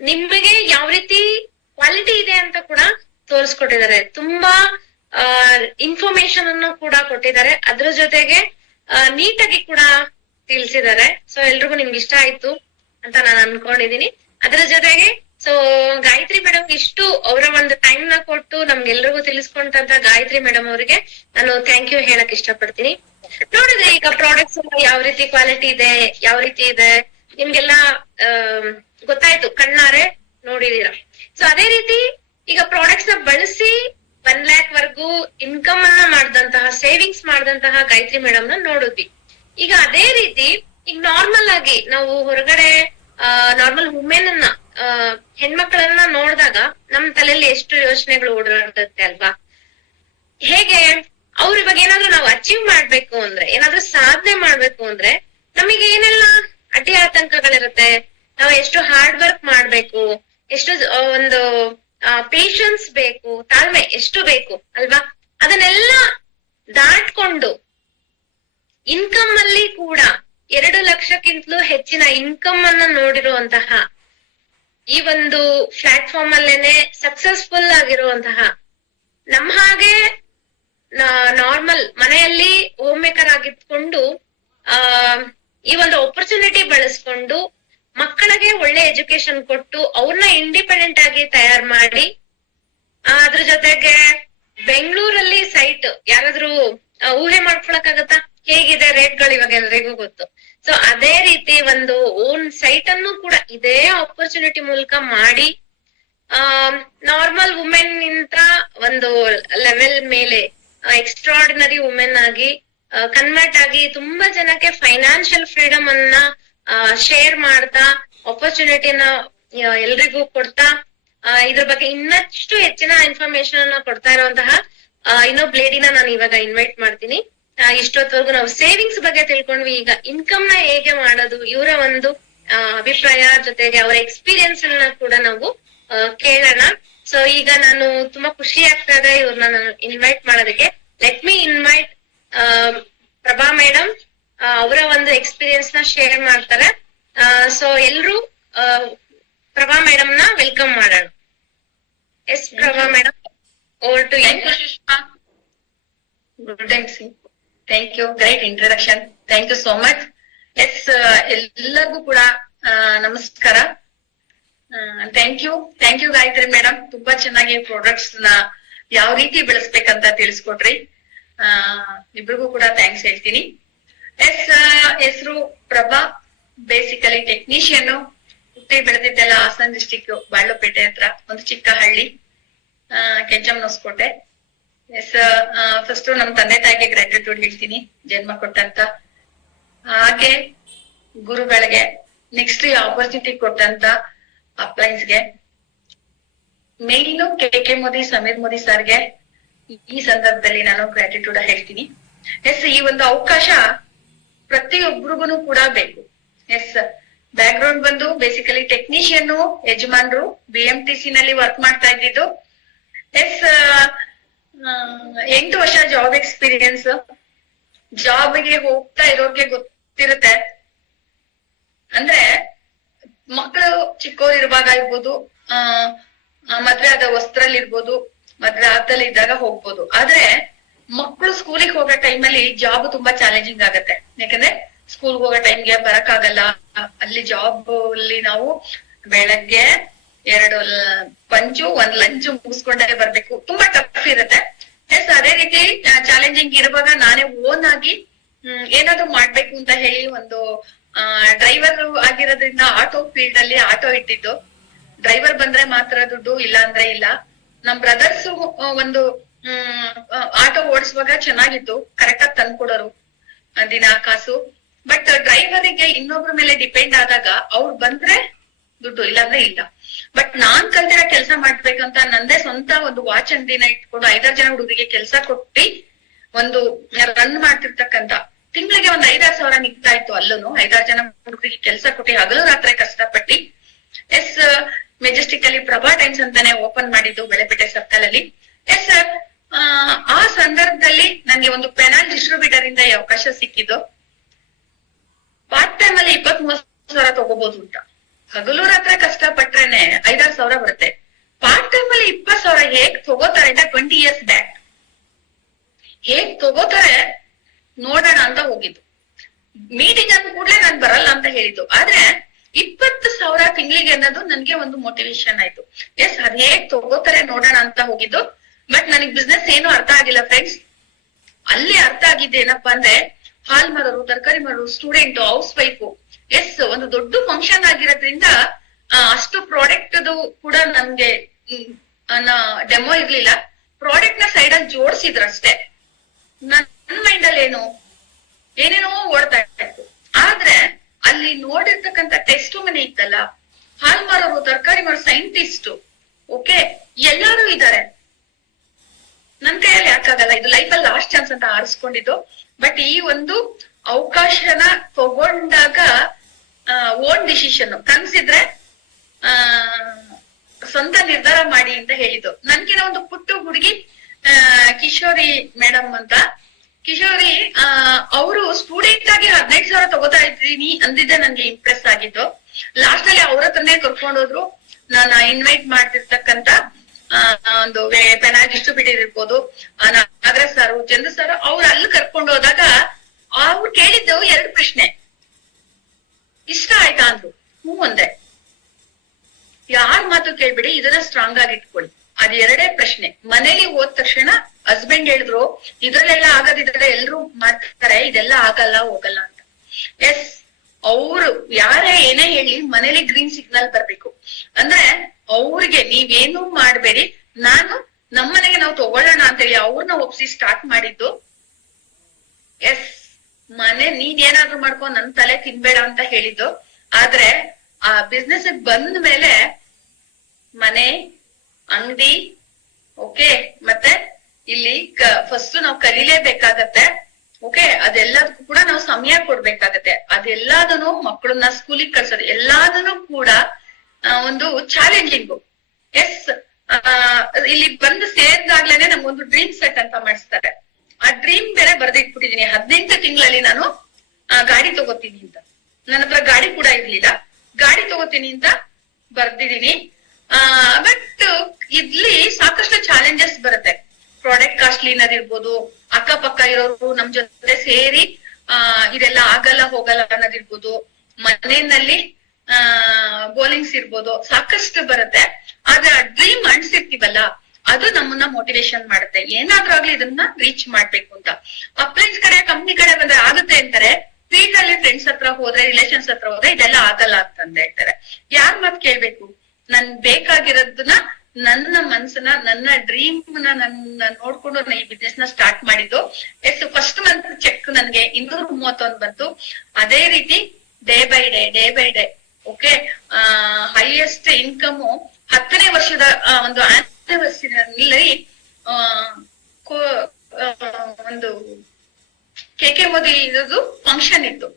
ನಿಮಗೆ ಯಾವ ರೀತಿ ಕ್ವಾಲಿಟಿ ಇದೆ ಅಂತ ಕೂಡ ತೋರಿಸ್ಕೊಟ್ಟಿದ್ದಾರೆ. ತುಂಬಾ ಇನ್ಫಾರ್ಮೇಶನ್ ಅನ್ನು ಕೂಡ ಕೊಟ್ಟಿದ್ದಾರೆ. ಅದ್ರ ಜೊತೆಗೆ ನೀಟಾಗಿ ಕೂಡ ತಿಳಿಸಿದ್ದಾರೆ. ಸೊ ಎಲ್ರಿಗೂ ನಿಮ್ಗೆ ಇಷ್ಟ ಆಯ್ತು ಅಂತ ನಾನು ಅನ್ಕೊಂಡಿದೀನಿ. ಅದ್ರ ಜೊತೆಗೆ ಸೊ ಗಾಯತ್ರಿ ಮೇಡಮ್ ಇಷ್ಟು ಅವರ ಒಂದು ಟೈಮ್ ನ ಕೊಟ್ಟು ನಮ್ಗೆಲ್ರಿಗೂ ತಿಳಿಸ್ಕೊಂಡಂತ ಗಾಯತ್ರಿ ಮೇಡಮ್ ಅವರಿಗೆ ನಾನು ಥ್ಯಾಂಕ್ ಯು ಹೇಳಕ್ ಇಷ್ಟಪಡ್ತೀನಿ. ನೋಡಿದ್ರೆ ಈಗ ಪ್ರಾಡಕ್ಟ್ಸ್ ಯಾವ ರೀತಿ ಕ್ವಾಲಿಟಿ ಇದೆ, ಯಾವ ರೀತಿ ಇದೆ ನಿಮ್ಗೆಲ್ಲ ಗೊತ್ತಾಯ್ತು, ಕಣ್ಣಾರೆ ನೋಡಿದೀರಾ. ಸೊ ಅದೇ ರೀತಿ ಈಗ ಪ್ರಾಡಕ್ಟ್ಸ್ ನ ಬಳಸಿ 1 lakh ವರ್ಗೂ ಇನ್ಕಮ್ ಅನ್ನ ಮಾಡಿದಂತಹ, ಸೇವಿಂಗ್ಸ್ ಮಾಡಿದಂತಹ ಗಾಯತ್ರಿ ಮೇಡಮ್ ನ ನೋಡಿದ್ವಿ. ಈಗ ಅದೇ ರೀತಿ ಈಗ ನಾರ್ಮಲ್ ಆಗಿ ನಾವು ಹೊರಗಡೆ ನಾರ್ಮಲ್ ವುಮೆನ್ ಅನ್ನ, ಹೆಣ್ಮಕ್ಳನ್ನ ನೋಡಿದಾಗ ನಮ್ ತಲೆಯಲ್ಲಿ ಎಷ್ಟು ಯೋಚನೆಗಳು ಓಡಾಡ್ತತ್ತೆ ಅಲ್ವಾ. ಹೇಗೆ ಅವ್ರ ಇವಾಗ ಏನಾದ್ರು ನಾವು ಅಚೀವ್ ಮಾಡ್ಬೇಕು ಅಂದ್ರೆ, ಏನಾದ್ರೂ ಸಾಧನೆ ಮಾಡ್ಬೇಕು ಅಂದ್ರೆ ನಮಗೆ ಏನೆಲ್ಲ ಅಡ್ಡಿ ಆತಂಕಗಳಿರುತ್ತೆ, ನಾವು ಎಷ್ಟು ಹಾರ್ಡ್ ವರ್ಕ್ ಮಾಡ್ಬೇಕು, ಎಷ್ಟು ಒಂದು ಪೇಶನ್ಸ್ ಬೇಕು, ತಾಳ್ಮೆ ಎಷ್ಟು ಬೇಕು ಅಲ್ವಾ. ಅದನ್ನೆಲ್ಲ ದಾಟ್ಕೊಂಡು ಇನ್ಕಮ್ ಅಲ್ಲಿ ಕೂಡ 2 ಲಕ್ಷಕ್ಕಿಂತಲೂ ಹೆಚ್ಚಿನ ಇನ್ಕಮ್ ಅನ್ನ ನೋಡಿರುವಂತಹ, ಈ ಒಂದು ಪ್ಲಾಟ್ಫಾರ್ಮ್ ಅಲ್ಲೇನೆ ಸಕ್ಸಸ್ಫುಲ್ ಆಗಿರುವಂತಹ, ನಮ್ಮ ಹಾಗೆ ನಾರ್ಮಲ್ ಮನೆಯಲ್ಲಿ ಹೋಮ್ ಮೇಕರ್ ಆಗಿದ್ಕೊಂಡು ಈ ಒಂದು ಆಪರ್ಚುನಿಟಿ ಬಳಸ್ಕೊಂಡು ಮಕ್ಕಳಿಗೆ ಒಳ್ಳೆ ಎಜುಕೇಶನ್ ಕೊಟ್ಟು ಅವ್ರನ್ನ ಇಂಡಿಪೆಂಡೆಂಟ್ ಆಗಿ ತಯಾರು ಮಾಡಿ, ಅದ್ರ ಜೊತೆಗೆ ಬೆಂಗಳೂರಲ್ಲಿ ಸೈಟ್ ಯಾರಾದ್ರೂ ಊಹೆ ಮಾಡ್ಕೊಳಕ್ಕಾಗತ್ತಾ? ಹೇಗಿದೆ ರೇಟ್ಗಳು ಇವಾಗ ಎಲ್ರಿಗೂ ಗೊತ್ತು. ಸೊ ಅದೇ ರೀತಿ ಒಂದು ಓನ್ ಸೈಟ್ ಅನ್ನು ಕೂಡ ಇದೇ ಆಪರ್ಚುನಿಟಿ ಮೂಲಕ ಮಾಡಿ ನಾರ್ಮಲ್ ವುಮೆನ್ ಇಂತ ಒಂದು ಲೆವೆಲ್ ಮೇಲೆ ಎಕ್ಸ್ಟ್ರಾರ್ಡಿನರಿ ವುಮೆನ್ ಆಗಿ ಕನ್ವರ್ಟ್ ಆಗಿ ತುಂಬಾ ಜನಕ್ಕೆ ಫೈನಾನ್ಷಿಯಲ್ ಫ್ರೀಡಮ್ ಅನ್ನ ಶೇರ್ ಮಾಡ್ತಾ, ಆಪರ್ಚುನಿಟಿನ ಎಲ್ರಿಗೂ ಕೊಡ್ತಾ, ಇದ್ರ ಬಗ್ಗೆ ಇನ್ನಷ್ಟು ಹೆಚ್ಚಿನ ಇನ್ಫಾರ್ಮೇಶನ್ ಅನ್ನ ಕೊಡ್ತಾ ಇರುವಂತಹ ಇನ್ನೊಬ್ಬ ಲೇಡಿನ ನಾನು ಇವಾಗ ಇನ್ವೈಟ್ ಮಾಡ್ತೀನಿ. ಇಷ್ಟೊತ್ತವರೆಗೂ ನಾವು ಸೇವಿಂಗ್ಸ್ ಬಗ್ಗೆ ತಿಳ್ಕೊಂಡ್ವಿ. ಈಗ ಇನ್ಕಮ್ ನ ಹೇಗೆ ಮಾಡೋದು, ಇವರ ಒಂದು ಅಭಿಪ್ರಾಯ ಜೊತೆಗೆ ಅವರ ಎಕ್ಸ್ಪೀರಿಯನ್ಸ್ ಅನ್ನ ಕೂಡ ನಾವು ಕೇಳೋಣ. ಸೊ ಈಗ ನಾನು ತುಂಬಾ ಖುಷಿ ಆಗ್ತಾ ಇದೆ ಇವ್ರನ್ನ ನಾನು ಇನ್ವೈಟ್ ಮಾಡೋದಕ್ಕೆ. Let me invite Prabha madam. ಅವರ ಒಂದು ಎಕ್ಸ್ಪೀರಿಯನ್ಸ್ ನ ಶೇರ್ ಮಾಡ್ತಾರೆ. ಸೊ ಎಲ್ರು ಪ್ರಭಾ ಮೇಡಮ್ ನ ವೆಲ್ಕಮ್ ಮಾಡೋಣ. Yes Prabha madam, over to you. Thank you, great introduction, thank you so much. Yes, ಎಲ್ಲರಿಗೂ ಕೂಡ ನಮಸ್ಕಾರ. ಥ್ಯಾಂಕ್ ಯು ಗಾಯತ್ರಿ ಮೇಡಮ್, ತುಂಬಾ ಚೆನ್ನಾಗಿ ಪ್ರಾಡಕ್ಟ್ಸ್ ನ ಯಾವ ರೀತಿ ಬೆಳೆಸ್ಬೇಕಂತ ತಿಳಿಸ್ಕೊಟ್ರಿ. ಇಬ್ರಿಗೂ ಕೂಡ ಥ್ಯಾಂಕ್ಸ್ ಹೇಳ್ತೀನಿ. ಎಸ್, ಹೆಸರು ಪ್ರಭಾ, ಬೇಸಿಕಲಿ ಟೆಕ್ನಿಷಿಯನ್, ಹುಟ್ಟಿ ಬೆಳೆದಿದ್ದೆಲ್ಲ ಹಾಸನ ಡಿಸ್ಟಿಕ್ ಬಾಳ್ಲುಪೇಟೆ ಹತ್ರ ಒಂದು ಚಿಕ್ಕ ಹಳ್ಳಿ, ಕೆಂಚಮ್ಮನಹೊಸಕೋಟೆ. ಎಸ್, ಫಸ್ಟ್ ನಮ್ ತಂದೆ ತಾಯಿಗೆ ಗ್ರಾಟಿಟ್ಯೂಡ್ ಹೇಳ್ತೀನಿ, ಜನ್ಮ ಕೊಟ್ಟಂತ, ಹಾಗೆ ಗುರುಗಳಿಗೆ, ನೆಕ್ಸ್ಟ್ ಈ ಆಪರ್ಚುನಿಟಿ ಕೊಟ್ಟಂತ ಅಪ್ಲೈನ್ಸ್ಗೆ, ಮೇಯ್ನು ಕೆ ಮೋದಿ, ಸಮೀರ್ ಮೋದಿ ಸರ್ಗೆ ಈ ಸಂದರ್ಭದಲ್ಲಿ ನಾನು ಗ್ರಾಟಿಟ್ಯೂಡ್ ಹೇಳ್ತೀನಿ. ಎಸ್, ಈ ಒಂದು ಅವಕಾಶ ಪ್ರತಿಯೊಬ್ಬರಿಗೂ ಕೂಡ ಬೇಕು. ಎಸ್, ಬ್ಯಾಕ್ ಗ್ರೌಂಡ್ ಬಂದು ಬೇಸಿಕಲಿ ಟೆಕ್ನಿಷಿಯನ್, ಯಜಮಾನ್ರು BMTC ನಲ್ಲಿ ವರ್ಕ್ ಮಾಡ್ತಾ ಇದ್ದಿದ್ದು. ಎಸ್, 8 ವರ್ಷ ಜಾಬ್ ಎಕ್ಸ್ಪೀರಿಯನ್ಸ್. ಜಾಬ್ಗೆ ಹೋಗ್ತಾ ಇರೋರ್ಗೆ ಗೊತ್ತಿರುತ್ತೆ, ಅಂದ್ರೆ ಮಕ್ಕಳು ಚಿಕ್ಕವ್ರು ಇರುವಾಗ ಇರ್ಬೋದು, ಮದ್ವೆ ಆದ ವಸ್ತ್ರಲ್ಲಿ ಇರ್ಬೋದು, ಮದ್ವೆ ಆದಲ್ಲಿ ಇದ್ದಾಗ ಹೋಗ್ಬೋದು. ಆದ್ರೆ ಮಕ್ಕಳು ಸ್ಕೂಲಿಗೆ ಹೋಗೋ ಟೈಮಲ್ಲಿ ಜಾಬ್ ತುಂಬಾ ಚಾಲೆಂಜಿಂಗ್ ಆಗತ್ತೆ. ಯಾಕಂದ್ರೆ ಸ್ಕೂಲ್ ಹೋಗೋ ಟೈಮ್ಗೆ ಬರಕ್ ಆಗಲ್ಲ. ಅಲ್ಲಿ ಜಾಬ್ ಅಲ್ಲಿ ನಾವು ಬೆಳಗ್ಗೆ 2 ಪಂಚು 1 ಲಂಚ್ ಮುಗಿಸ್ಕೊಂಡೇ ಬರ್ಬೇಕು, ತುಂಬಾ ಟಫ್ ಇರುತ್ತೆ. ಎಸ್, ಅದೇ ರೀತಿ ಚಾಲೆಂಜಿಂಗ್ ಇರುವಾಗ ನಾನೇ ಓನ್ ಆಗಿ ಏನಾದ್ರು ಮಾಡ್ಬೇಕು ಅಂತ ಹೇಳಿ ಒಂದು ಡ್ರೈವರ್ ಆಗಿರೋದ್ರಿಂದ ಆಟೋ ಫೀಲ್ಡ್ ಅಲ್ಲಿ ಆಟೋ ಇಟ್ಟಿದ್ದು. ಡ್ರೈವರ್ ಬಂದ್ರೆ ಮಾತ್ರ ದುಡ್ಡು, ಇಲ್ಲ ಅಂದ್ರೆ ಇಲ್ಲ. ನಮ್ ಬ್ರದರ್ಸ್ ಒಂದು ಆಟೋ ಓಡಿಸುವಾಗ ಚೆನ್ನಾಗಿತ್ತು, ಕರೆಕ್ಟ್ ಆಗಿ ತಂದ್ಕೊಡೋರು ದಿನ ಕಾಸು. ಬಟ್ ಡ್ರೈವರಿಗೆ ಇನ್ನೊಬ್ರ ಮೇಲೆ ಡಿಪೆಂಡ್ ಆದಾಗ ಅವ್ರು ಬಂದ್ರೆ ದುಡ್ಡು, ಇಲ್ಲಾಂದ್ರೆ ಇಲ್ಲ. ಬಟ್ ನಾನ್ ಕಲ್ತಿರೋ ಕೆಲಸ ಮಾಡ್ಬೇಕಂತ ನಂದೇ ಸ್ವಂತ ಒಂದು ವಾಚ್ ಅಂಗಡಿನ ಇಟ್ಕೊಂಡು 5-6 ಜನ ಹುಡುಗರಿಗೆ ಕೆಲಸ ಕೊಟ್ಟಿ ಒಂದು ರನ್ ಮಾಡ್ತಿರ್ತಕ್ಕಂತ, ತಿಂಗಳಿಗೆ ಒಂದ್ 5-6 ಸಾವಿರ ನಿಗ್ತಾ ಇತ್ತು. ಅಲ್ಲೂ 5-6 ಜನ ಹುಡುಗರಿಗೆ ಕೆಲಸ ಕೊಟ್ಟಿ ಹಗಲು ರಾತ್ರಿ ಕಷ್ಟಪಟ್ಟಿ. ಎಸ್, ಮೆಜೆಸ್ಟಿಕ್ ಅಲ್ಲಿ ಪ್ರಭಾ ಟೈಮ್ಸ್ ಅಂತಾನೆ ಓಪನ್ ಮಾಡಿದ್ದು ಬೆಳೆಪೇಟೆ ಸರ್ಕಲ್ ಅಲ್ಲಿ. ಎಸ್ ಸರ್, ಆ ಸಂದರ್ಭದಲ್ಲಿ ನಂಗೆ ಒಂದು ಪೆನಾಲ್ ಡಿಸ್ಟ್ರಿಬ್ಯೂಟರ್ ಇಂದ ಈ ಅವಕಾಶ ಸಿಕ್ಕಿದ್ದು. ಪಾರ್ಟ್ ಟೈಮ್ ಅಲ್ಲಿ 20-30 ಸಾವಿರ ತಗೋಬಹುದು ಅಂತ. ಹಗಲು ರಾತ್ರಿ ಕಷ್ಟ ಪಟ್ರೇನೆ 5-6 ಸಾವಿರ ಬರುತ್ತೆ. ಪಾರ್ಟ್ ಟೈಮ್ ಅಲ್ಲಿ 20 ಸಾವಿರ ಹೇಗ್ ತಗೋತಾರೆ ಅಂತ 20 years ಬ್ಯಾಕ್ ಹೇಗ್ ತಗೋತಾರೆ ನೋಡೋಣ ಅಂತ ಹೋಗಿದ್ದು. ಮೀಟಿಂಗ್ ಅಂದ ಕೂಡ್ಲೆ ನಾನ್ ಬರಲ್ಲ ಅಂತ ಹೇಳಿದ್ದು. ಆದ್ರೆ 20 ಸಾವಿರ ತಿಂಗಳಿಗೆ ಅನ್ನೋದು ನನ್ಗೆ ಒಂದು ಮೋಟಿವೇಶನ್ ಆಯ್ತು. ಎಸ್, ಅದ್ ಹೇಗ್ ತಗೋತಾರೆ ನೋಡೋಣ ಅಂತ ಹೋಗಿದ್ದು. ಬಟ್ ನನಗ್ ಬಿಸ್ನೆಸ್ ಏನು ಅರ್ಥ ಆಗಿಲ್ಲ ಫ್ರೆಂಡ್ಸ್. ಅಲ್ಲಿ ಅರ್ಥ ಆಗಿದ್ದು ಏನಪ್ಪಾ ಅಂದ್ರೆ, ಹಾಲ್ ಮಾರೋರು, ತರಕಾರಿ ಮಾರೋರು, ಸ್ಟೂಡೆಂಟ್, ಹೌಸ್ ವೈಫ್. ಎಸ್, ಒಂದು ದೊಡ್ಡ ಫಂಕ್ಷನ್ ಆಗಿರೋದ್ರಿಂದ ಅಷ್ಟು ಪ್ರಾಡಕ್ಟ್ ಕೂಡ ನನ್ಗೆ ಡೆಮೋ ಇರ್ಲಿಲ್ಲ. ಪ್ರಾಡಕ್ಟ್ ನ ಸೈಡ್ ಅಲ್ಲಿ ಜೋಡಿಸಿದ್ರಷ್ಟೇ. ನನ್ ಮೈಂಡ್ ಅಲ್ಲಿ ಏನೇನೋ ಓಡ್ತಾ ಇತ್ತು. ಆದ್ರೆ ಅಲ್ಲಿ ನೋಡಿರ್ತಕ್ಕಂಥ ಟೆಸ್ಟ್ ಮನೆ ಇತ್ತಲ್ಲ, ಹಾಲ್ ಮಾರೋರು, ತರಕಾರಿ ಮಾರೋ, ಸೈಂಟಿಸ್ಟ್, ಓಕೆ, ಎಲ್ಲಾರು ಇದ್ದಾರೆ. ನನ್ ಕೈಯಲ್ಲಿ ಯಾಕಾಗಲ್ಲ, ಇದು ಲೈಫಲ್ಲಿ ಲಾಸ್ಟ್ ಚಾನ್ಸ್ ಅಂತ ಆರಿಸ್ಕೊಂಡಿದ್ದು. ಬಟ್ ಈ ಒಂದು ಅವಕಾಶನ ತಗೊಂಡಾಗ ಓನ್ ಡಿಸಿಷನ್, ಕನ್ಸಿದ್ರೆ ಸ್ವಂತ ನಿರ್ಧಾರ ಮಾಡಿ ಅಂತ ಹೇಳಿದ್ದು. ನನ್ಗಿನ ಒಂದು ಪುಟ್ಟ ಹುಡುಗಿ ಕಿಶೋರಿ ಮೇಡಮ್ ಅಂತ, ಕಿಶೋರಿ ಅವರು ಸ್ಟೂಡೆಂಟ್ ಆಗಿ 15 ಸಾವಿರ ತಗೋತಾ ಇದ್ದೀನಿ ಅಂದಿದ್ದೆ ನನ್ಗೆ ಇಂಪ್ರೆಸ್ ಆಗಿದ್ದು. ಲಾಸ್ಟ್ ಅಲ್ಲಿ ಅವ್ರ ಹತ್ರನೇ ಕರ್ಕೊಂಡೋದ್ರು. ನಾನು ಇನ್ವೈಟ್ ಮಾಡ್ತಿರ್ತಕ್ಕಂತ ಒಂದು ಪೆನಾಲ್ ಡಿಸ್ಟ್ರಿಬ್ಯೂಟರ್ ಇರ್ಬೋದು, ನಾಗರಾಜ್ ಸರ್, ಚಂದ್ರ ಸರ್, ಅವ್ರು ಅಲ್ಲಿ ಕರ್ಕೊಂಡು ಹೋದಾಗ ಅವ್ರು ಕೇಳಿದ್ದು 2 ಪ್ರಶ್ನೆ. ಇಷ್ಟ ಆಯ್ತಾ ಅಂದ್ರು. ಹ್ಞೂ ಅಂದೆ. ಯಾರ್ ಮಾತು ಕೇಳ್ಬಿಡಿ, ಇದನ್ನ ಸ್ಟ್ರಾಂಗ್ ಆಗಿ ಇಟ್ಕೊಳ್ಳಿ. ಅದ್ 2 ಪ್ರಶ್ನೆ. ಮನೇಲಿ ಹೋದ ತಕ್ಷಣ ಹಸ್ಬೆಂಡ್ ಹೇಳಿದ್ರು, ಇದ್ರಲ್ಲೆಲ್ಲ ಆಗದಿದ್ರೆ ಎಲ್ರು ಮಾಡ್ತಾರೆ, ಇದೆಲ್ಲ ಆಗಲ್ಲ ಹೋಗಲ್ಲ ಅಂತ. ಎಸ್, ಅವ್ರು ಯಾರೇ ಏನೇ ಹೇಳಿ ಮನೇಲಿ ಗ್ರೀನ್ ಸಿಗ್ನಲ್ ಬರ್ಬೇಕು. ಅಂದ್ರೆ ಅವ್ರಿಗೆ ನೀವೇನು ಮಾಡ್ಬೇಡಿ, ನಾನು ನಮ್ಮನೆಗೆ ನಾವು ತಗೊಳ್ಳೋಣ ಅಂತೇಳಿ ಅವ್ರನ್ನ ಒಪ್ಸಿ ಸ್ಟಾರ್ಟ್ ಮಾಡಿದ್ದು. ಎಸ್, ಮನೆ ನೀನ್ ಏನಾದ್ರು ಮಾಡ್ಕೊ, ನನ್ ತಲೆ ತಿನ್ಬೇಡ ಅಂತ ಹೇಳಿದ್ದು. ಆದ್ರೆ ಆ ಬಿಸ್ನೆಸ್ ಬಂದ ಮೇಲೆ ಮನೆ, ಅಂಗಡಿ, ಓಕೆ, ಮತ್ತೆ ಇಲ್ಲಿ ಫಸ್ಟ್ ನಾವು ಕಲೀಲೇಬೇಕಾಗತ್ತೆ. ಓಕೆ, ಅದೆಲ್ಲದಕ್ಕೂ ಕೂಡ ನಾವು ಸಮಯ ಕೊಡ್ಬೇಕಾಗತ್ತೆ. ಅದೆಲ್ಲದನ್ನು ಮಕ್ಕಳನ್ನ ಸ್ಕೂಲಿಗೆ ಕಳ್ಸೋದು ಎಲ್ಲದನ್ನು ಕೂಡ ಒಂದು ಚಾಲೆಂಜಿಂಗು. ಎಸ್, ಇಲ್ಲಿ ಬಂದು ಸೇರಿದಾಗ್ಲೇನೆ ನಮ್ಗೊಂದು ಡ್ರೀಮ್ ಸೆಟ್ ಅಂತ ಮಾಡಿಸ್ತಾರೆ. ಆ ಡ್ರೀಮ್ ಬೇರೆ ಬರ್ದಿಟ್ಬಿಟ್ಟಿದೀನಿ. 18 ತಿಂಗಳಲ್ಲಿ ನಾನು ಗಾಡಿ ತಗೋತೀನಿ ಅಂತ. ನನ್ನ ಹತ್ರ ಗಾಡಿ ಕೂಡ ಇರ್ಲಿಲ್ಲ. ಗಾಡಿ ತಗೋತೀನಿ ಅಂತ ಬರ್ದಿದೀನಿ. ಬಟ್ ಇಲ್ಲಿ ಸಾಕಷ್ಟು ಚಾಲೆಂಜಸ್ ಬರುತ್ತೆ. ಪ್ರಾಡಕ್ಟ್ ಕಾಸ್ಟ್ಲಿ ಅನ್ನೋದಿರ್ಬೋದು, ಆ ಅಕ್ಕಪಕ್ಕ ಇರೋರು ನಮ್ ಜೊತೆ ಸೇರಿ ಇದೆಲ್ಲ ಆಗಲ್ಲ ಹೋಗಲ್ಲ ಅನ್ನೋದಿರ್ಬೋದು, ಮನೆಯಲ್ಲಿ ಬೋಲಿಂಗ್ಸ್ ಇರ್ಬೋದು, ಸಾಕಷ್ಟು ಬರುತ್ತೆ. ಆದ್ರೆ ಆ ಡ್ರೀಮ್ ಅನ್ಸಿರ್ತೀವಲ್ಲ, ಅದು ನಮ್ಮನ್ನ ಮೋಟಿವೇಶನ್ ಮಾಡುತ್ತೆ, ಏನಾದ್ರೂ ಆಗ್ಲಿ ಇದನ್ನ ರೀಚ್ ಮಾಡ್ಬೇಕು ಅಂತ. ಅಪ್ಲೈನ್ಸ್ ಕಡೆ ಕಂಪ್ನಿ ಕಡೆ ಬಂದ್ರೆ ಆಗುತ್ತೆ ಅಂತಾರೆ, ಫೀಲ್ಡ್ ಅಲ್ಲಿ ಫ್ರೆಂಡ್ಸ್ ಹತ್ರ ಹೋದ್ರೆ, ರಿಲೇಷನ್ಸ್ ಹತ್ರ ಹೋದ್ರೆ ಇದೆಲ್ಲ ಆಗಲ್ಲ ಅಂತ ಹೇಳ್ತಾರೆ. ಯಾರ್ ಮಾತ್ ಕೇಳ್ಬೇಕು? ನನ್ ಬೇಕಾಗಿರೋದನ್ನ, ನನ್ನ ಮನ್ಸನ್ನ, ನನ್ನ ಡ್ರೀಮ್ ನನ್ನ ನೋಡ್ಕೊಂಡು ನಾನು ಈ ಬಿಸ್ನೆಸ್ ನ ಸ್ಟಾರ್ಟ್ ಮಾಡಿದ್ದು. ಎಷ್ಟು ಫಸ್ಟ್ ಮಂತ್ ಚೆಕ್ ನನ್ಗೆ 231 ಬಂತು. ಅದೇ ರೀತಿ day by day okay, highest income 10ನೇ ವರ್ಷದ ಒಂದು ಆನಿವರ್ಸರಿನಲ್ಲಿ ಒಂದು KK ಮೋದಿ ಇರೋದು ಫಂಕ್ಷನ್ ಇತ್ತು.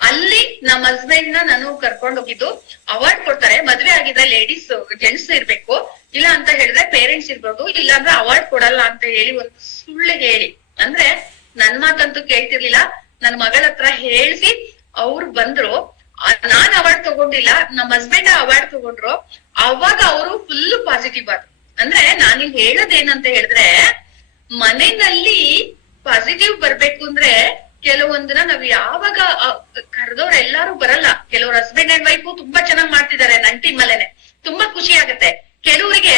ಅಲ್ಲಿ ನಮ್ಮ ಹಸ್ಬೆಂಡ್ ನಾನು ಕರ್ಕೊಂಡ್ ಹೋಗಿದ್ದು. ಅವಾರ್ಡ್ ಕೊಡ್ತಾರೆ, ಮದ್ವೆ ಆಗಿದ್ರೆ ಲೇಡೀಸ್ ಜೆಂಟ್ಸ್ ಇರ್ಬೇಕು, ಇಲ್ಲ ಅಂತ ಹೇಳಿದ್ರೆ ಪೇರೆಂಟ್ಸ್ ಇರ್ಬೋದು, ಇಲ್ಲ ಅಂದ್ರೆ ಅವಾರ್ಡ್ ಕೊಡಲ್ಲ ಅಂತ ಹೇಳಿ ಒಂದು ಸುಳ್ಳು ಹೇಳಿ, ಅಂದ್ರೆ ನನ್ ಮಾತಂತೂ ಕೇಳ್ತಿರ್ಲಿಲ್ಲ, ನನ್ ಮಗಳ ಹತ್ರ ಹೇಳ್ಸಿ ಅವ್ರು ಬಂದ್ರು. ನಾನ್ ಅವಾರ್ಡ್ ತಗೊಂಡಿಲ್ಲ, ನಮ್ಮ ಹಸ್ಬೆಂಡ್ ಅವಾರ್ಡ್ ತಗೊಂಡ್ರು. ಅವಾಗ ಅವರು ಫುಲ್ ಪಾಸಿಟಿವ್ ಆದ್ರು. ಅಂದ್ರೆ ನಾನಿಲ್ ಹೇಳೋದೇನಂತ ಹೇಳಿದ್ರೆ, ಮನೆಯಲ್ಲಿ ಪಾಸಿಟಿವ್ ಬರ್ಬೇಕು ಅಂದ್ರೆ ಕೆಲವೊಂದನ್ನ ನಾವ್ ಯಾವಾಗ ಕರೆದವ್ರು ಎಲ್ಲಾರು ಬರಲ್ಲ. ಕೆಲವ್ರ ಹಸ್ಬೆಂಡ್ ಅಂಡ್ ವೈಫ್ ತುಂಬಾ ಚೆನ್ನಾಗ್ ಮಾಡ್ತಿದ್ದಾರೆ, ನನ್ ಟೀಮ್ ಅಲ್ಲೇನೆ ತುಂಬಾ ಖುಷಿ ಆಗುತ್ತೆ. ಕೆಲವರಿಗೆ